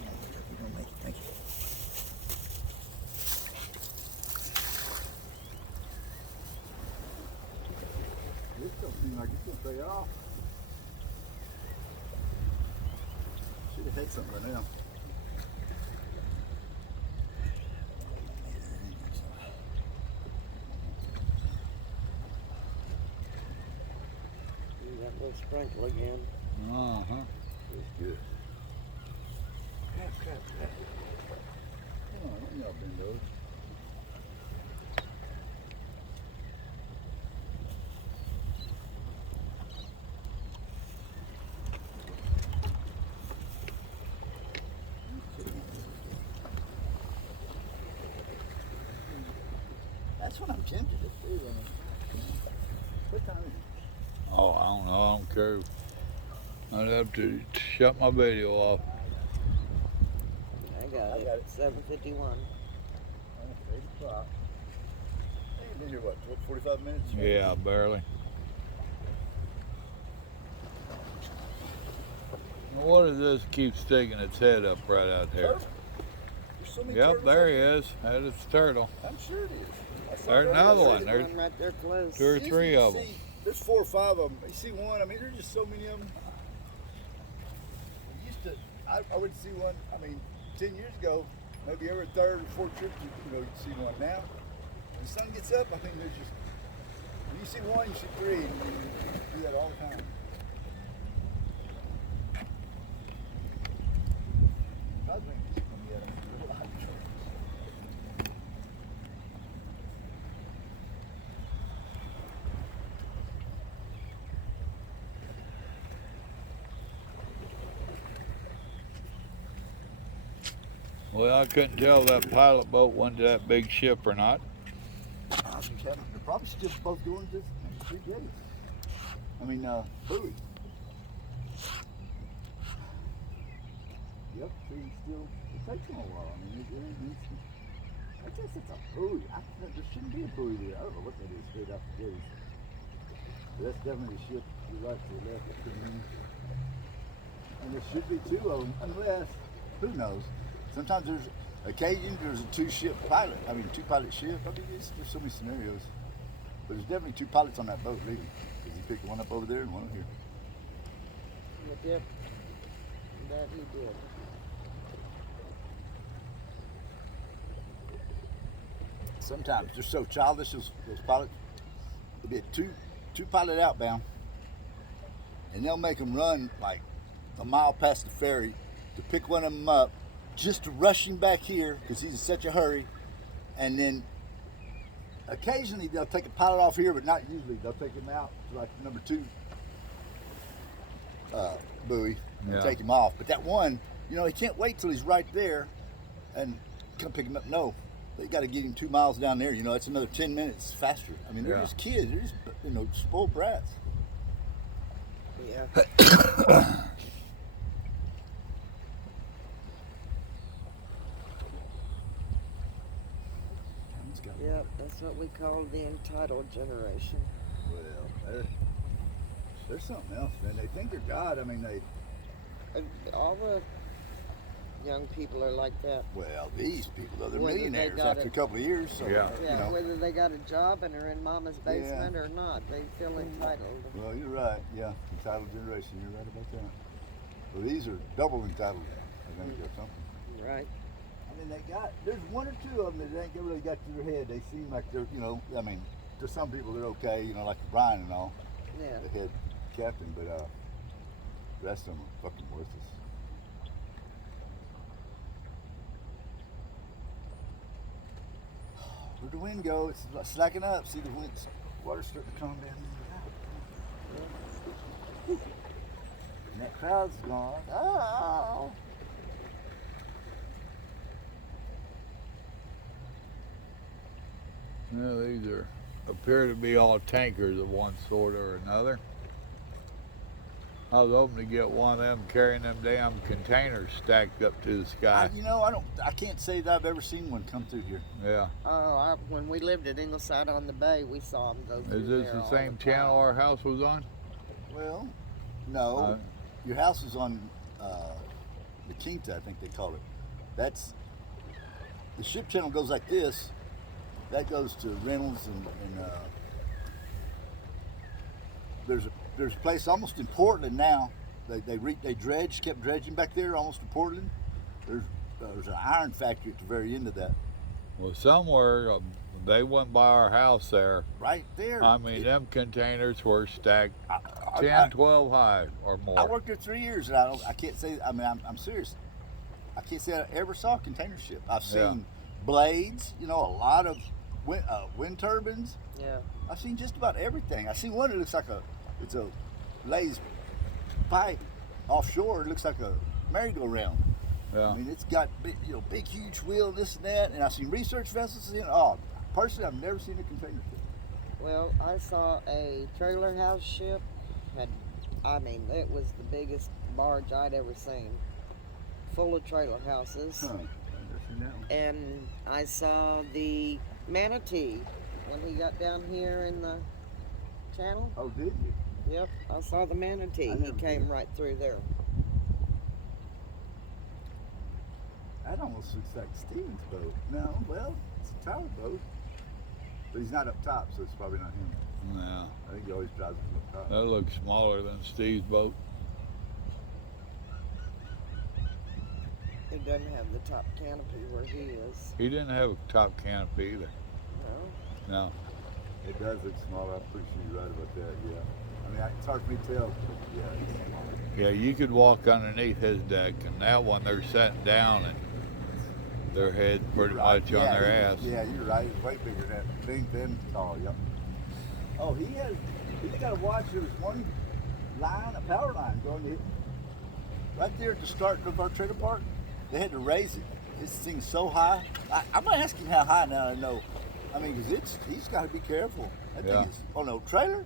Yeah, we're gonna make it. Thank you. This don't seem like it's gonna pay off. Should have had something by now. That little sprinkle again. Uh-huh. That's good. Crap. Come on, let me all bend those. That's what I'm tempted to do. What time is it? Oh, I don't know. I don't care. I'd have to shut my video off. I got it. 7:51. 8 o'clock. Hey, you've been here, what, 45 minutes? Yeah, barely. What is this keeps sticking its head up right out there? Turtle. There's so many Yep, turtles there out he is. That is a turtle. I'm sure it is. I saw There's that another other one. day. There's One right there close. two or three of them. See, there's 4 or 5 of them. You see one? I mean, there's just so many of them. I would see one, 10 years ago, maybe every third or fourth trip, you'd see one. Now, when the sun gets up, there's just, when you see one, you see 3, and you do that all the time. I think it's gonna be a lot of trouble. Well, I couldn't tell if that pilot boat went to that big ship or not. I think they're probably still both going to 3 days. Buoy. Yep, see, still, it takes them a while. It ain't instant. I guess it's a buoy. There shouldn't be a buoy there. I don't know what that is straight off the gate. But that's definitely the ship to the right to the left. And there should be 2 of them, unless, who knows? Sometimes there's a 2-ship pilot. 2-pilot ship. There's so many scenarios. But there's definitely 2 pilots on that boat leaving. Because he picked one up over there and one over here. Yep. That he did. Sometimes they're so childish, those pilots. There'll be a two pilot outbound, and they'll make them run like a mile past the ferry to pick one of them up, just to rush him back here because he's in such a hurry. And then occasionally they'll take a pilot off here, but not usually. They'll take him out to like number 2 buoy and take him off. But that one, he can't wait till he's right there and come pick him up. No, they got to get him 2 miles down there. It's another 10 minutes faster. They're just kids. They're just spoiled brats. Yeah. Yep, that's what we call the entitled generation. Well, there's something else, man. They think they're God. All the young people are like that. Well, these people, though, they're Whether they millionaires got after a couple of years. So, Yeah, whether they got a job and are in mama's basement or not, they feel entitled. Well, you're right. Yeah, entitled generation. You're right about that. Well, these are double entitled. I think or something. Right. There's 1 or 2 of them that ain't really got to their head. They seem like they're, to some people they're okay, like Brian and all, Yeah. the head captain, but the rest of them are fucking worthless. Where'd the wind go? It's slacking up. See the water's starting to calm down. And that crowd's gone. Oh! Yeah, these appear to be all tankers of one sort or another. I was hoping to get one of them carrying them damn containers stacked up to the sky. I can't say that I've ever seen one come through here. Yeah. Oh, when we lived at Ingleside on the Bay, we saw them go through Is this there the all same the channel time. our house was on? Well, no. Uh, Your house is on the Quinta, I think they call it. That's the ship channel goes like this. That goes to Reynolds and there's a place almost in Portland now. They kept dredging back there almost to Portland. There's an iron factory at the very end of that. Well, somewhere they went by our house there. Right there. I mean, them containers were stacked I- 10, 12 high or more. I worked there 3 years, and I can't say. I mean, I'm serious. I can't say I ever saw a container ship. I've seen Yeah. blades, a lot of wind turbines. Yeah. I've seen just about everything. I seen one that looks like it's a lays pipe offshore. It looks like a merry-go-round. Yeah. I mean, it's got big, huge wheel, this and that. And I've seen research vessels in. Personally, I've never seen a container ship. Well, I saw a trailer house ship. It was the biggest barge I'd ever seen, full of trailer houses. Huh. I've never seen that one. And I saw the manatee when he got down here in the channel. Oh, did you? Yep, I saw the manatee. I He never came did. right through there. That almost looks like Steven's boat. No, well, it's a tower boat. But he's not up top, so it's probably not him. Yeah. I think he always drives from up top. That looks smaller than Steve's boat. It doesn't have the top canopy where he is. He didn't have a top canopy either. No. No. It does look smaller. I'm pretty sure you're right about that, yeah. I mean, it's hard for me to tell. Yeah, it's smaller. Yeah, you could walk underneath his deck, and that one they're sitting down and their head pretty Right. much on Yeah, their ass. Yeah, you're right. It's way bigger than that. Length and tall, yep. Oh, he's got to watch. There's one line, a power line going to right there at the start of our trailer park. They had to raise it. This thing's so high. I'm gonna ask him how high now. I know. I mean, because he's got to be careful. That Yeah. thing is on a trailer.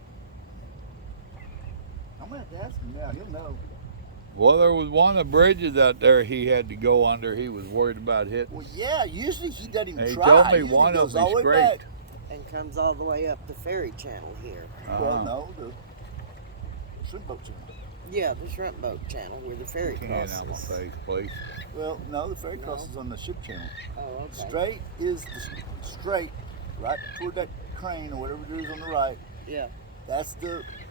I'm gonna have to ask him now. He'll know. Well, there was one of the bridges out there he had to go under. He was worried about hitting. Well, yeah. Usually he doesn't even He try. told me Usually one goes of them all he the way back. scraped. And comes all the way up the ferry channel here. Well, no, the shrimp boat channel. Yeah, the shrimp boat channel where the ferry Hand out my crosses. face, please. Well, no, the ferry No. crosses on the ship channel. Oh, okay. Straight is straight, right toward that crane or whatever it is on the right. Yeah.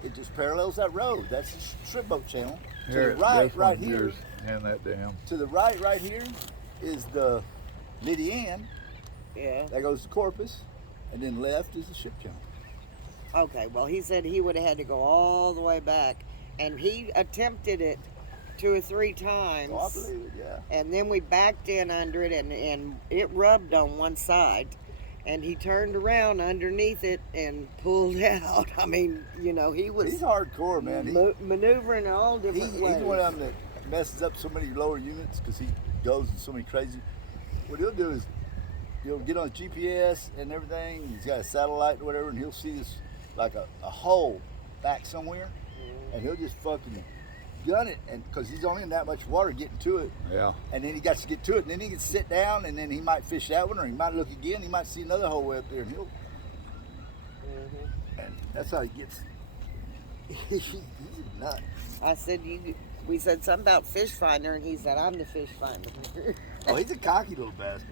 It just parallels that road. That's the ship boat channel. Here, to the right, this right one's here. yours. Hand that to him. To the right here is the Lydian. Yeah. That goes to Corpus, and then left is the ship channel. Okay, well, he said he would have had to go all the way back, and he attempted it 2 or 3 times. Oh, I believe it. Yeah. And then we backed in under it, and it rubbed on one side. And he turned around underneath it and pulled out. I mean, he was He's hardcore, man. maneuvering all different He's ways. one of them that messes up so many lower units because he goes in so many crazy. What he'll do is he'll get on GPS and everything. He's got a satellite or whatever, and he'll see this like a hole back somewhere, and he'll just fucking gun it, and because he's only in that much water getting to it, Yeah. and then he got to get to it, and then he can sit down, and then he might fish that one, or he might look again. He might see another hole way up there, and and that's how he gets. He's a nut. I said, we said something about fish finder, and he said, I'm the fish finder. Oh, he's a cocky little bastard.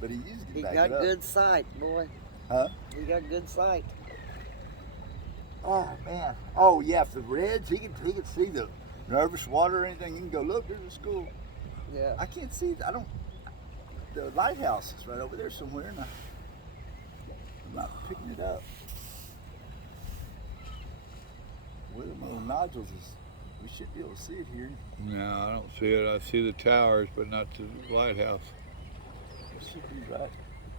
But he usually He back got it up. good sight, boy. Huh? He got good sight. Oh man. Oh yeah, for the Reds, he can see the nervous water or anything. He can go, look, there's a school. Yeah. I can't see. The lighthouse is right over there somewhere, and I'm not picking it up. Where the little nodules is, we should be able to see it here. No, I don't see it. I see the towers, but not the lighthouse. It should be right.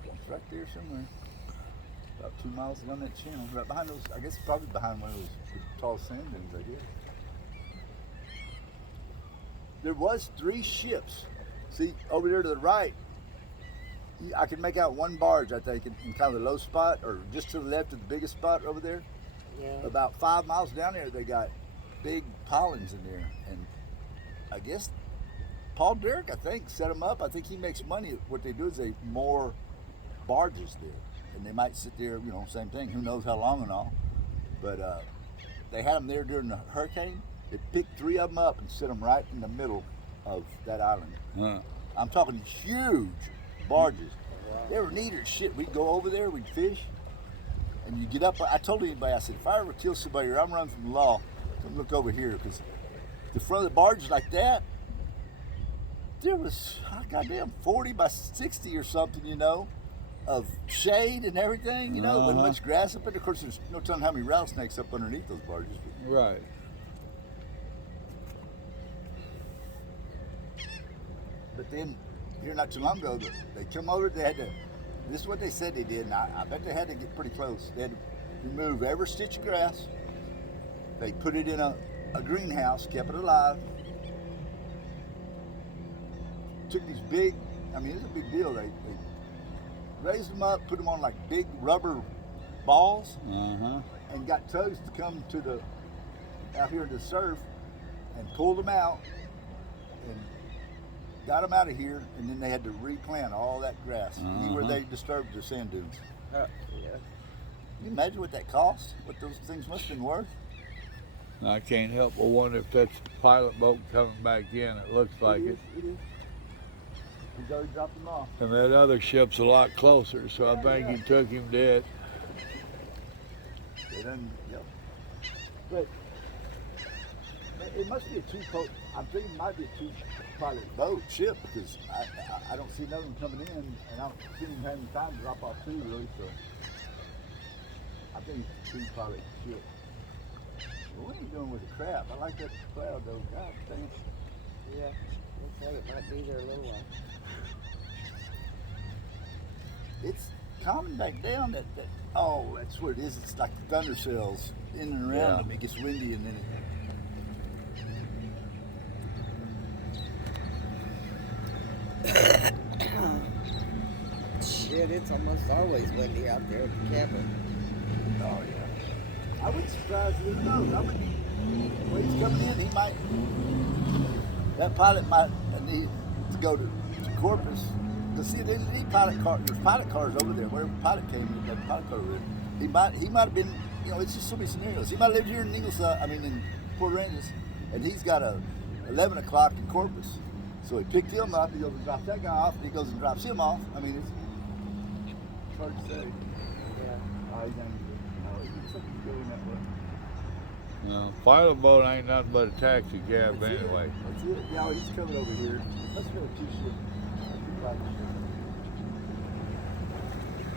It's right there somewhere. About 2 miles down that channel, right behind those. I guess probably behind one of those tall sand dunes. I guess. There was 3 ships. See over there to the right. I can make out one barge, I think, in kind of the low spot, or just to the left of the biggest spot over there. Yeah. About 5 miles down there, they got big pilings in there, and I guess Paul Derrick, I think, set them up. I think he makes money. What they do is they moor barges there, and they might sit there, you know, same thing. Who knows how long and all, but they had them there during the hurricane. They picked 3 of them up and set them right in the middle of that island. Huh. I'm talking huge barges. They were neat as shit. We'd go over there, we'd fish, and you get up. I told anybody, I said, if I ever kill somebody or I'm running from the law, come look over here, because the front of the barge like that, there was, goddamn, 40 by 60 or something, you know, of shade and everything, you know, with much grass up in. Of course, there's no telling how many rattlesnakes up underneath those barges. Right. But then, here not too long ago, they come over, they had to, this is what they said they did, and I bet they had to get pretty close. They had to remove every stitch of grass. They put it in a greenhouse, kept it alive. Took these big, I mean, it's a big deal. They raised them up, put them on like big rubber balls, and got tugs to come to out here to surf and pulled them out and got them out of here, and then they had to replant all that grass where they disturbed the sand dunes. Yeah. Can you imagine what that cost? What those things must have been worth? I can't help but wonder if that's the pilot boat coming back in. It looks like it. It is. He's already dropped them off. And that other ship's a lot closer, so I think he took him dead. They done, yep. But it must be a two-boat. I'm thinking it might be a two-pilot boat ship, because I don't see another one coming in, and I don't see him having time to drop off too, really. So I think it's a two-pilot ship. Well, what are you doing with the crab? I like that cloud though. God damn. Yeah. Looks like it might be there a little while. It's calming back down. Oh, that's what it is. It's like the thunder cells in and around them. It gets windy and then Shit, it's almost always windy out there at the cabin. oh yeah. I wouldn't surprise you. Who knows? I would. When he's coming in, he might. That pilot might need to go to Corpus. To see, they need pilot cars. There's pilot cars over there. Wherever the pilot came in, that pilot car was. He might have been. You know, it's just so many scenarios. He might have lived here in in Port Aransas, and he's got a 11 o'clock in Corpus. So he picked him up. He goes and drops that guy off, and he goes and drops him off. I mean, it's hard to say. Yeah. Oh, he's angry. No, he's something going that way. No, pilot boat ain't nothing but a taxi cab That's anyway. It. That's it. Yeah, he's coming over here. Let's go to ship.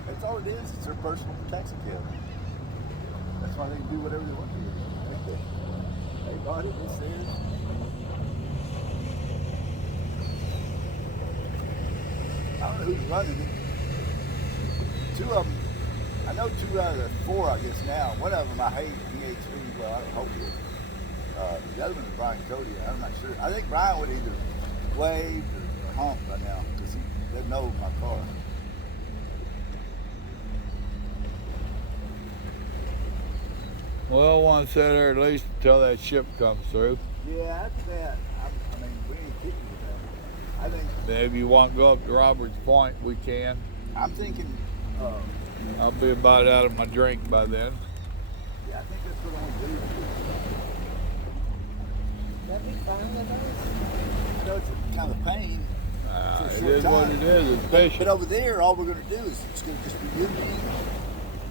That's all it is. It's their personal taxi cab. That's why they can do whatever they want to do. They bought it. It's theirs. I don't know who's running it. 2 of them. I know 2 out of the 4, I guess now. One of them I hate. He hates me. Well, I don't hope he is. The other one is Brian Cody. I'm not sure. I think Brian would either wave or honk by now because he doesn't know my car. Well, one sit there at least until that ship comes through. Yeah, after that, I mean, we ain't kidding with that. I think. If you want to go up to Roberts Point, we can. I'm thinking. I'll be about out of my drink by then. Yeah, I think that's what I'm gonna do. That'd be fine with us. You know, it's a kind of pain. for a It short is what time. it is. It's But fishing. over there, all we're going to do is it's going to just be you and me and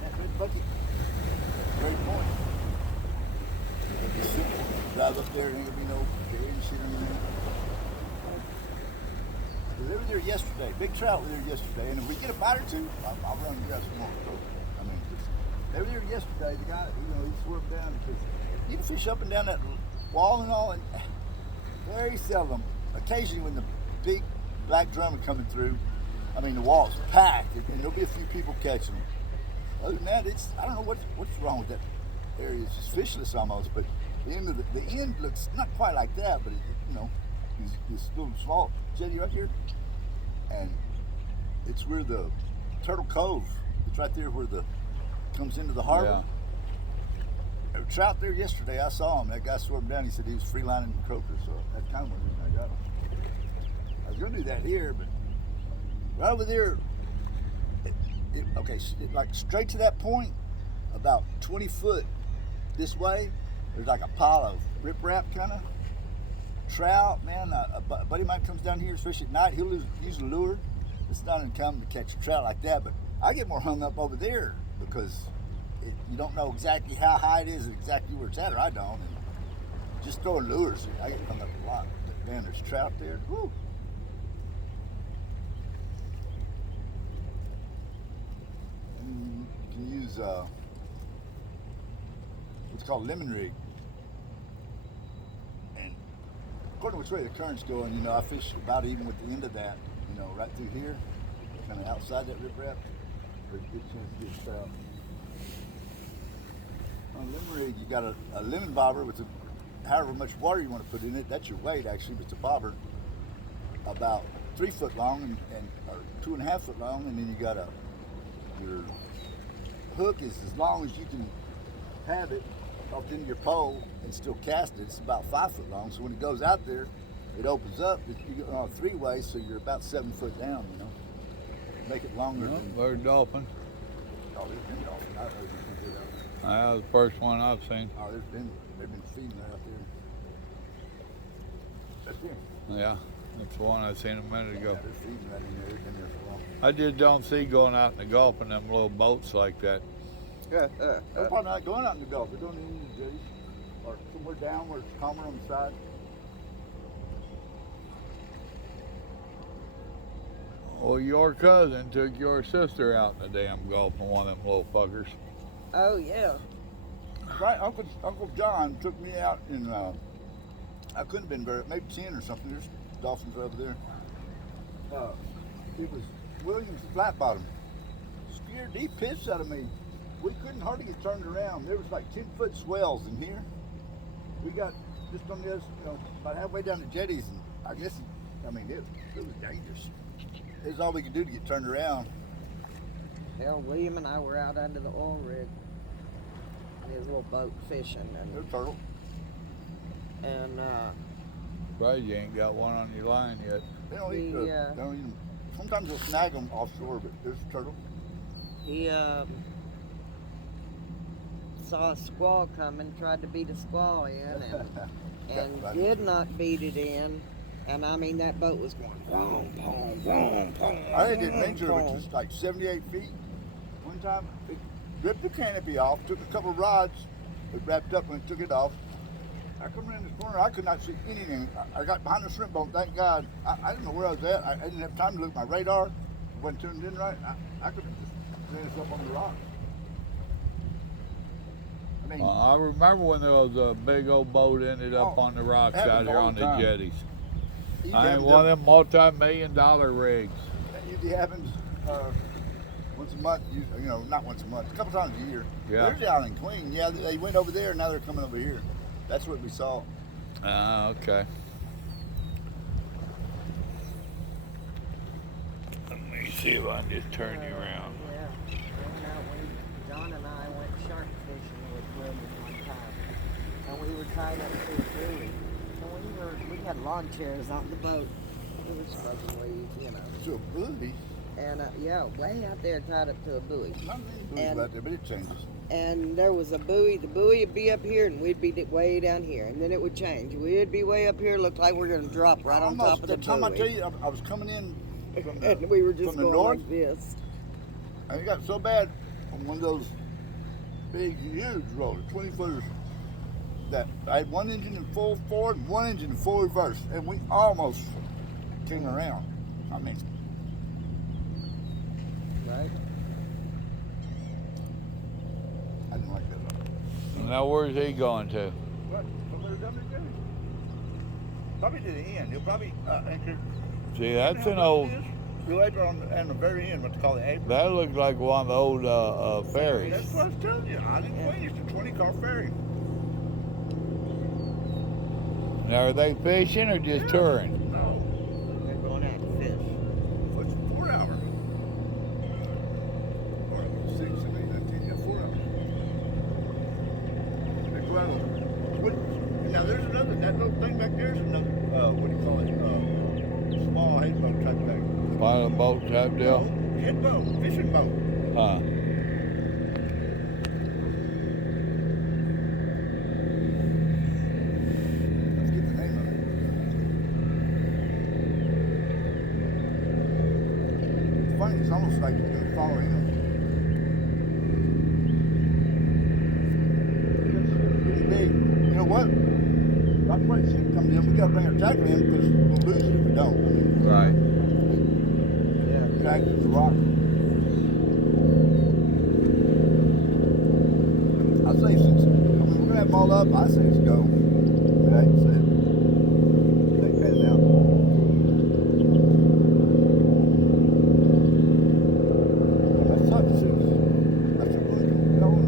that red bucket. Great point. It'll be simple. Drive up there, and ain't going to be no carrying shit or anything. They were there yesterday. Big trout were there yesterday. And if we get a bite or two, I'll run and grab some more. I mean, they were there yesterday. The guy, he swerved down because you can fish up and down that wall and all, and very seldom. Occasionally, when the big black drum are coming through, I mean, the wall's packed, and there'll be a few people catching them. Other than that, I don't know what's wrong with that area. It's just fishless almost, but the end looks not quite like that, but this little small jetty right here, and it's where the Turtle Cove. It's right there where comes into the harbor. There were trout there yesterday. I saw him. That guy swore him down. He said he was freelining croakers. So that's kind of one reason I got him. I was going to do that here, but right over there, like straight to that point, about 20 foot this way, there's like a pile of riprap kind of trout. Man, a buddy of mine comes down here, especially at night. He'll use a lure. It's not uncommon to catch a trout like that, but I get more hung up over there because you don't know exactly how high it is and exactly where it's at, or I don't. And just throwing lures, I get hung up a lot. But man, there's trout there. Woo. And you can use what's called a lemon rig. And according to which way the current's going, you know, I fish about even with the end of that, you know, right through here, kind of outside that riprap. There's a good chance to get trout. On a lemon rig, you got a lemon bobber with however much water you want to put in it. That's your weight, actually, but it's a bobber about 3 foot long or 2.5 foot long, and then you got your hook is as long as you can have it off into your pole and still cast it. It's about 5 foot long, so when it goes out there, it opens up. You go on a 3-way, so you're about 7 foot down. You know, make it longer. No, than, bird dolphin. Oh, there's been dolphins. I heard you can do that. That was the first one I've seen. Oh, they've been feeding out there. That's him. Yeah, that's the one I seen a minute Yeah, ago. they're feeding right in there. They've been there for a while. I just don't see going out in the Gulf in them little boats like that. They're probably not going out in the Gulf. They're going to Indian jetties or somewhere down where it's calmer on the side. Well, your cousin took your sister out in the damn Gulf in one of them little fuckers. Oh yeah. Right, Uncle John took me out in. I couldn't have been maybe 10 or something. There's dolphins right over there. It was Williams Flat Bottom. Scared the piss out of me. We couldn't hardly get turned around. There was like 10-foot swells in here. We got just on the other, you know, about halfway down the jetties, and I guess, it was dangerous. It was all we could do to get turned around. Hell, William and I were out under the oil rig in his little boat fishing, There's a turtle. and Right, you ain't got one on your line yet. They don't eat. They don't eat them. Sometimes they'll snag them offshore, but there's a turtle. he saw a squall coming, tried to beat a squall in, and did not beat it in. And I mean, that boat was going boom, boom, boom, boom. I had an adventure which was like 78 feet. One time, it ripped the canopy off, took a couple of rods, it wrapped up and took it off. I come around this corner, I could not see anything. I got behind the shrimp boat, thank God. I didn't know where I was at. I didn't have time to look at my radar. It wasn't tuned in right. I could have just finished up on the rock. I mean, I remember when there was a big old boat ended up on the rocks out happens here all on the the time. jetties. it I ain't one of them multi-million-dollar rigs. usually happens once a month, not once a month, a couple times a year. Yeah. They're down in Queen. Yeah, they went over there, now they're coming over here. That's what we saw. Ah, okay. Let me see if I can just turn you around. Yeah. John and I went shark fishing with William one time, and we were tied up to a buoy. And we had lawn chairs on the boat. We were supposedly, To a buoy? and way out there tied up to a buoy. Not many buoys And- out there, but it changes. And there was a buoy. The buoy would be up here, and we'd be way down here, and then it would change. We'd be way up here, looked like we were gonna drop right on top of the That time I buoy. tell you, I was coming in from the, And we were just from the going north, like this. and it got so bad on one of those big, huge rollers, 20-footers, that I had one engine in full forward and one engine in full reverse, and we almost came around. I mean, Right. I didn't like that. Now, where's he going to? What? Probably to the end. He'll probably anchor. See, that's an old, He'll anchor on the very end, what they call the apron. that looks like one of the old ferries. That's what I was telling you. I didn't Queen used a 20-car ferry. Now, are they fishing or just touring? No, They're going out to fish. it's 4 hours. 4 hours, 6, 7, 8, 9, 10, yeah, 4 hours. Pilot boat type deal? Head boat, fishing boat. Huh. Let's get the name of it. It's funny, it's almost like you're gonna follow him. Pretty big. You know what? That's why the ship comes in. We gotta bring our tackle in because we'll lose it if we don't. I mean, Right. Yeah. drag it to the rock. I say since we're gonna have them all up, I say let's go. Right? So take that out. That sucks. That's a good going.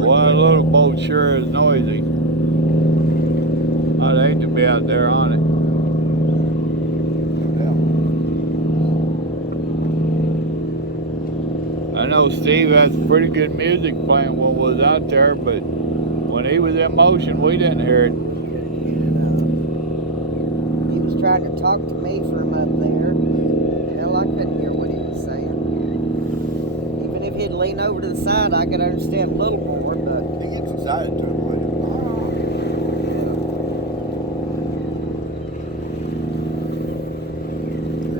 Well, that little boat sure is noisy. I'd hate to be out there on it. I know Steve has pretty good music playing when we was out there, but when he was in motion, we didn't hear it. He was trying to talk to me from up there. Hell, I couldn't hear what he was saying. Even if he'd lean over to the side, I could understand a little more, but He gets excited too.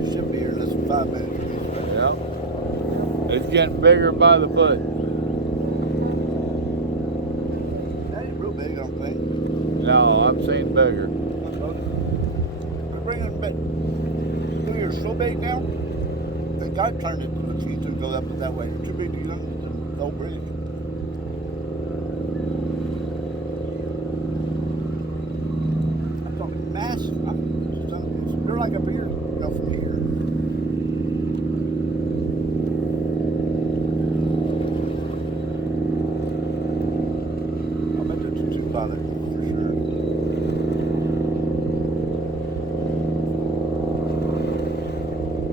It should be here in less than 5 minutes. Yeah. It's getting bigger by the foot. That ain't real big, I don't think. No, I've seen bigger. We're bringing it back. You're so big now. I think I've turned it to the seems to go up that way. Too big to young the old bridge. I'm talking massive. They're like up here, go from here. I bet there's two pilots for sure.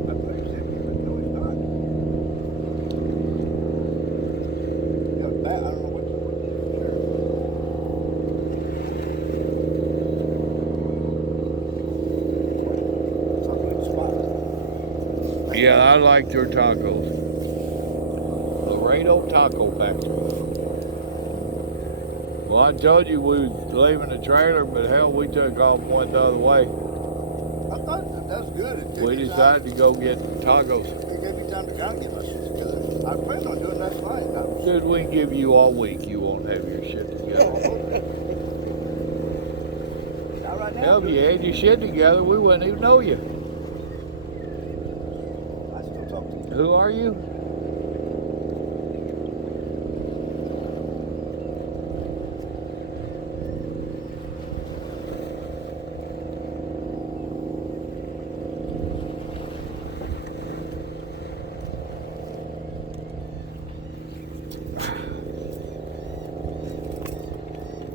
I think it's empty, but no, it's not. You got a bat, I don't know what to It's not a good spot. Yeah, I liked your tacos. Laredo Taco Factory. Well, I told you we was leaving the trailer, but hell, we took off and went the other way. I thought that was good. It We gave you decided to go get tacos. Time, it gave me time to kind of get my shit together. I planned on doing that tonight. I was Dude, we can give you all week. You won't have your shit together. not right now. Hell, if you had your shit together, we wouldn't even know you. I still talk to you. Who are you?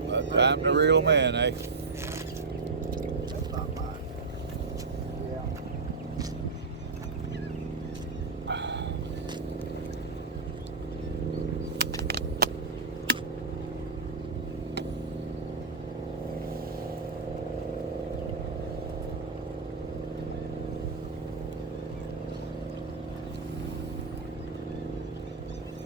Well, time to reel 'em in, eh? That's not mine. yeah.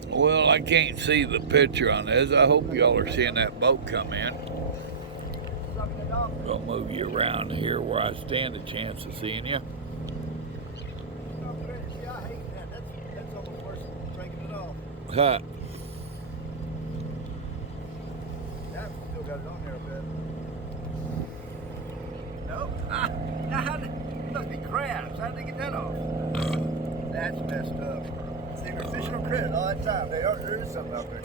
Well, I can't see the picture on this. I hope y'all are seeing that boat come in. Sucking it off. I'll move you around here where I stand a chance of seeing you. See, I hate that. That's almost worse than breaking it off. Huh. I've still got it on there a bit. Nope. Now how did it must be crabs. How did they get that off? That's messed up. See, we're fishing on credit all that time. There is something out there.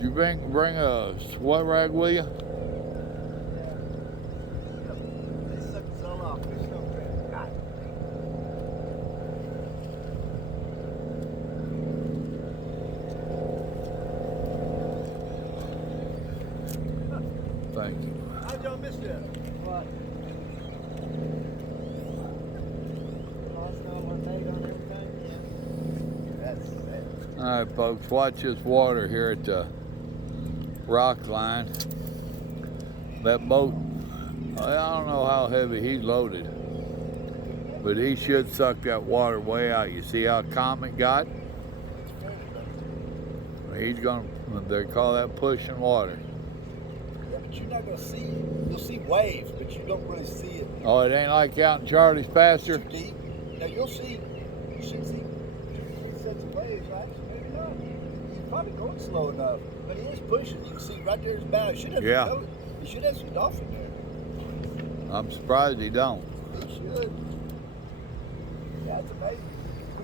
You bring a sweat rag with you? They sucked us all off. Fishing on credit. God. Thank you. How'd y'all miss that? What? Lost all my bait on everything? Yeah. That's sad. All right, folks, watch this water here at the rock line. That boat, I don't know how heavy he's loaded, but he should suck that water way out. You see how calm it got? He's gonna, they call that pushing water. Yeah, but you're not gonna see, you'll see waves, but you don't really see it Oh, it ain't like out in Charlie's pasture? too deep. Now you should see 3 sets of waves, right? Maybe not. He's probably going slow enough, but he is pushing. You can see right there his bow. He should have Yeah. He should have some dolphin there. I'm surprised he don't. He should. That's amazing.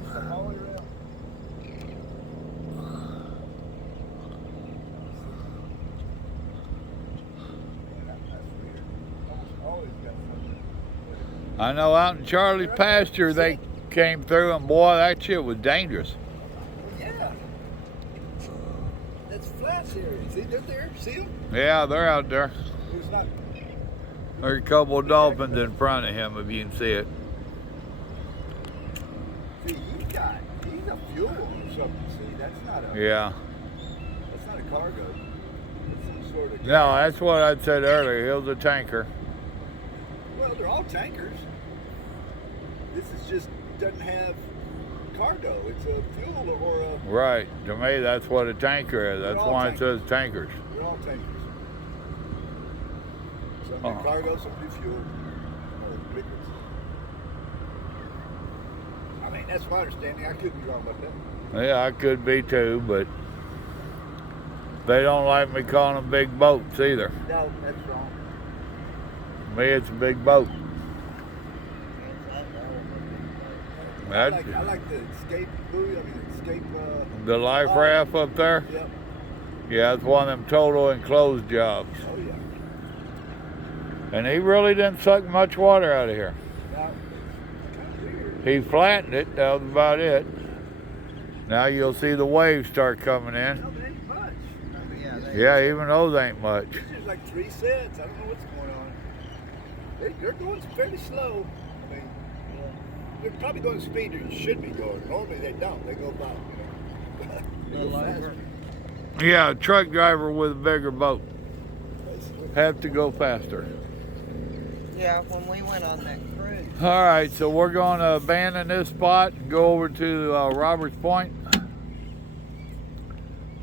Push them all the way around. I know out in Charlie's pasture they came through and boy, that shit was dangerous. Yeah. That's flats area. See, they're there. See them? Yeah, they're out there. There's not. There's a couple of dolphins in front of him if you can see it. See, he's a fuel or something. See, that's not a. Yeah. That's not a cargo. That's some sort of. No, that's what I said earlier. He was a tanker. Well, they're all tankers. This is just doesn't have cargo. It's a fuel or a. Right. To me, that's what a tanker is. That's all why it says tankers. They're all tankers. Some do Uh-huh. cargo, some do fuel, or liquids. I mean, that's my understanding. I could be wrong about that. Yeah, I could be too, but they don't like me calling them big boats either. No, that's wrong. To me, it's a big boat. I That, like the escape buoy. I mean, escape. the life raft up there, Yep. yeah, it's one of them total enclosed jobs. Oh yeah. And he really didn't suck much water out of here. Now, kind of weird. He flattened it, that was about it. Now you'll see the waves start coming in. No, they ain't much. Yeah, Yeah, even those ain't much. This is like 3 sets. I don't know what's going on. They're going fairly slow. I mean, they're probably going the speed they should be going. Normally they don't. They go about. They go faster. Yeah, a truck driver with a bigger boat have to go faster. Yeah, when we went on that cruise. All right, so we're going to abandon this spot and go over to Roberts Point.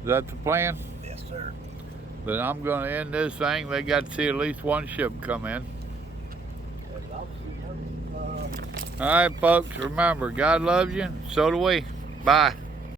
Is that the plan? Yes, sir. But I'm going to end this thing. They got to see at least one ship come in. All right, folks, remember, God loves you, so do we. Bye.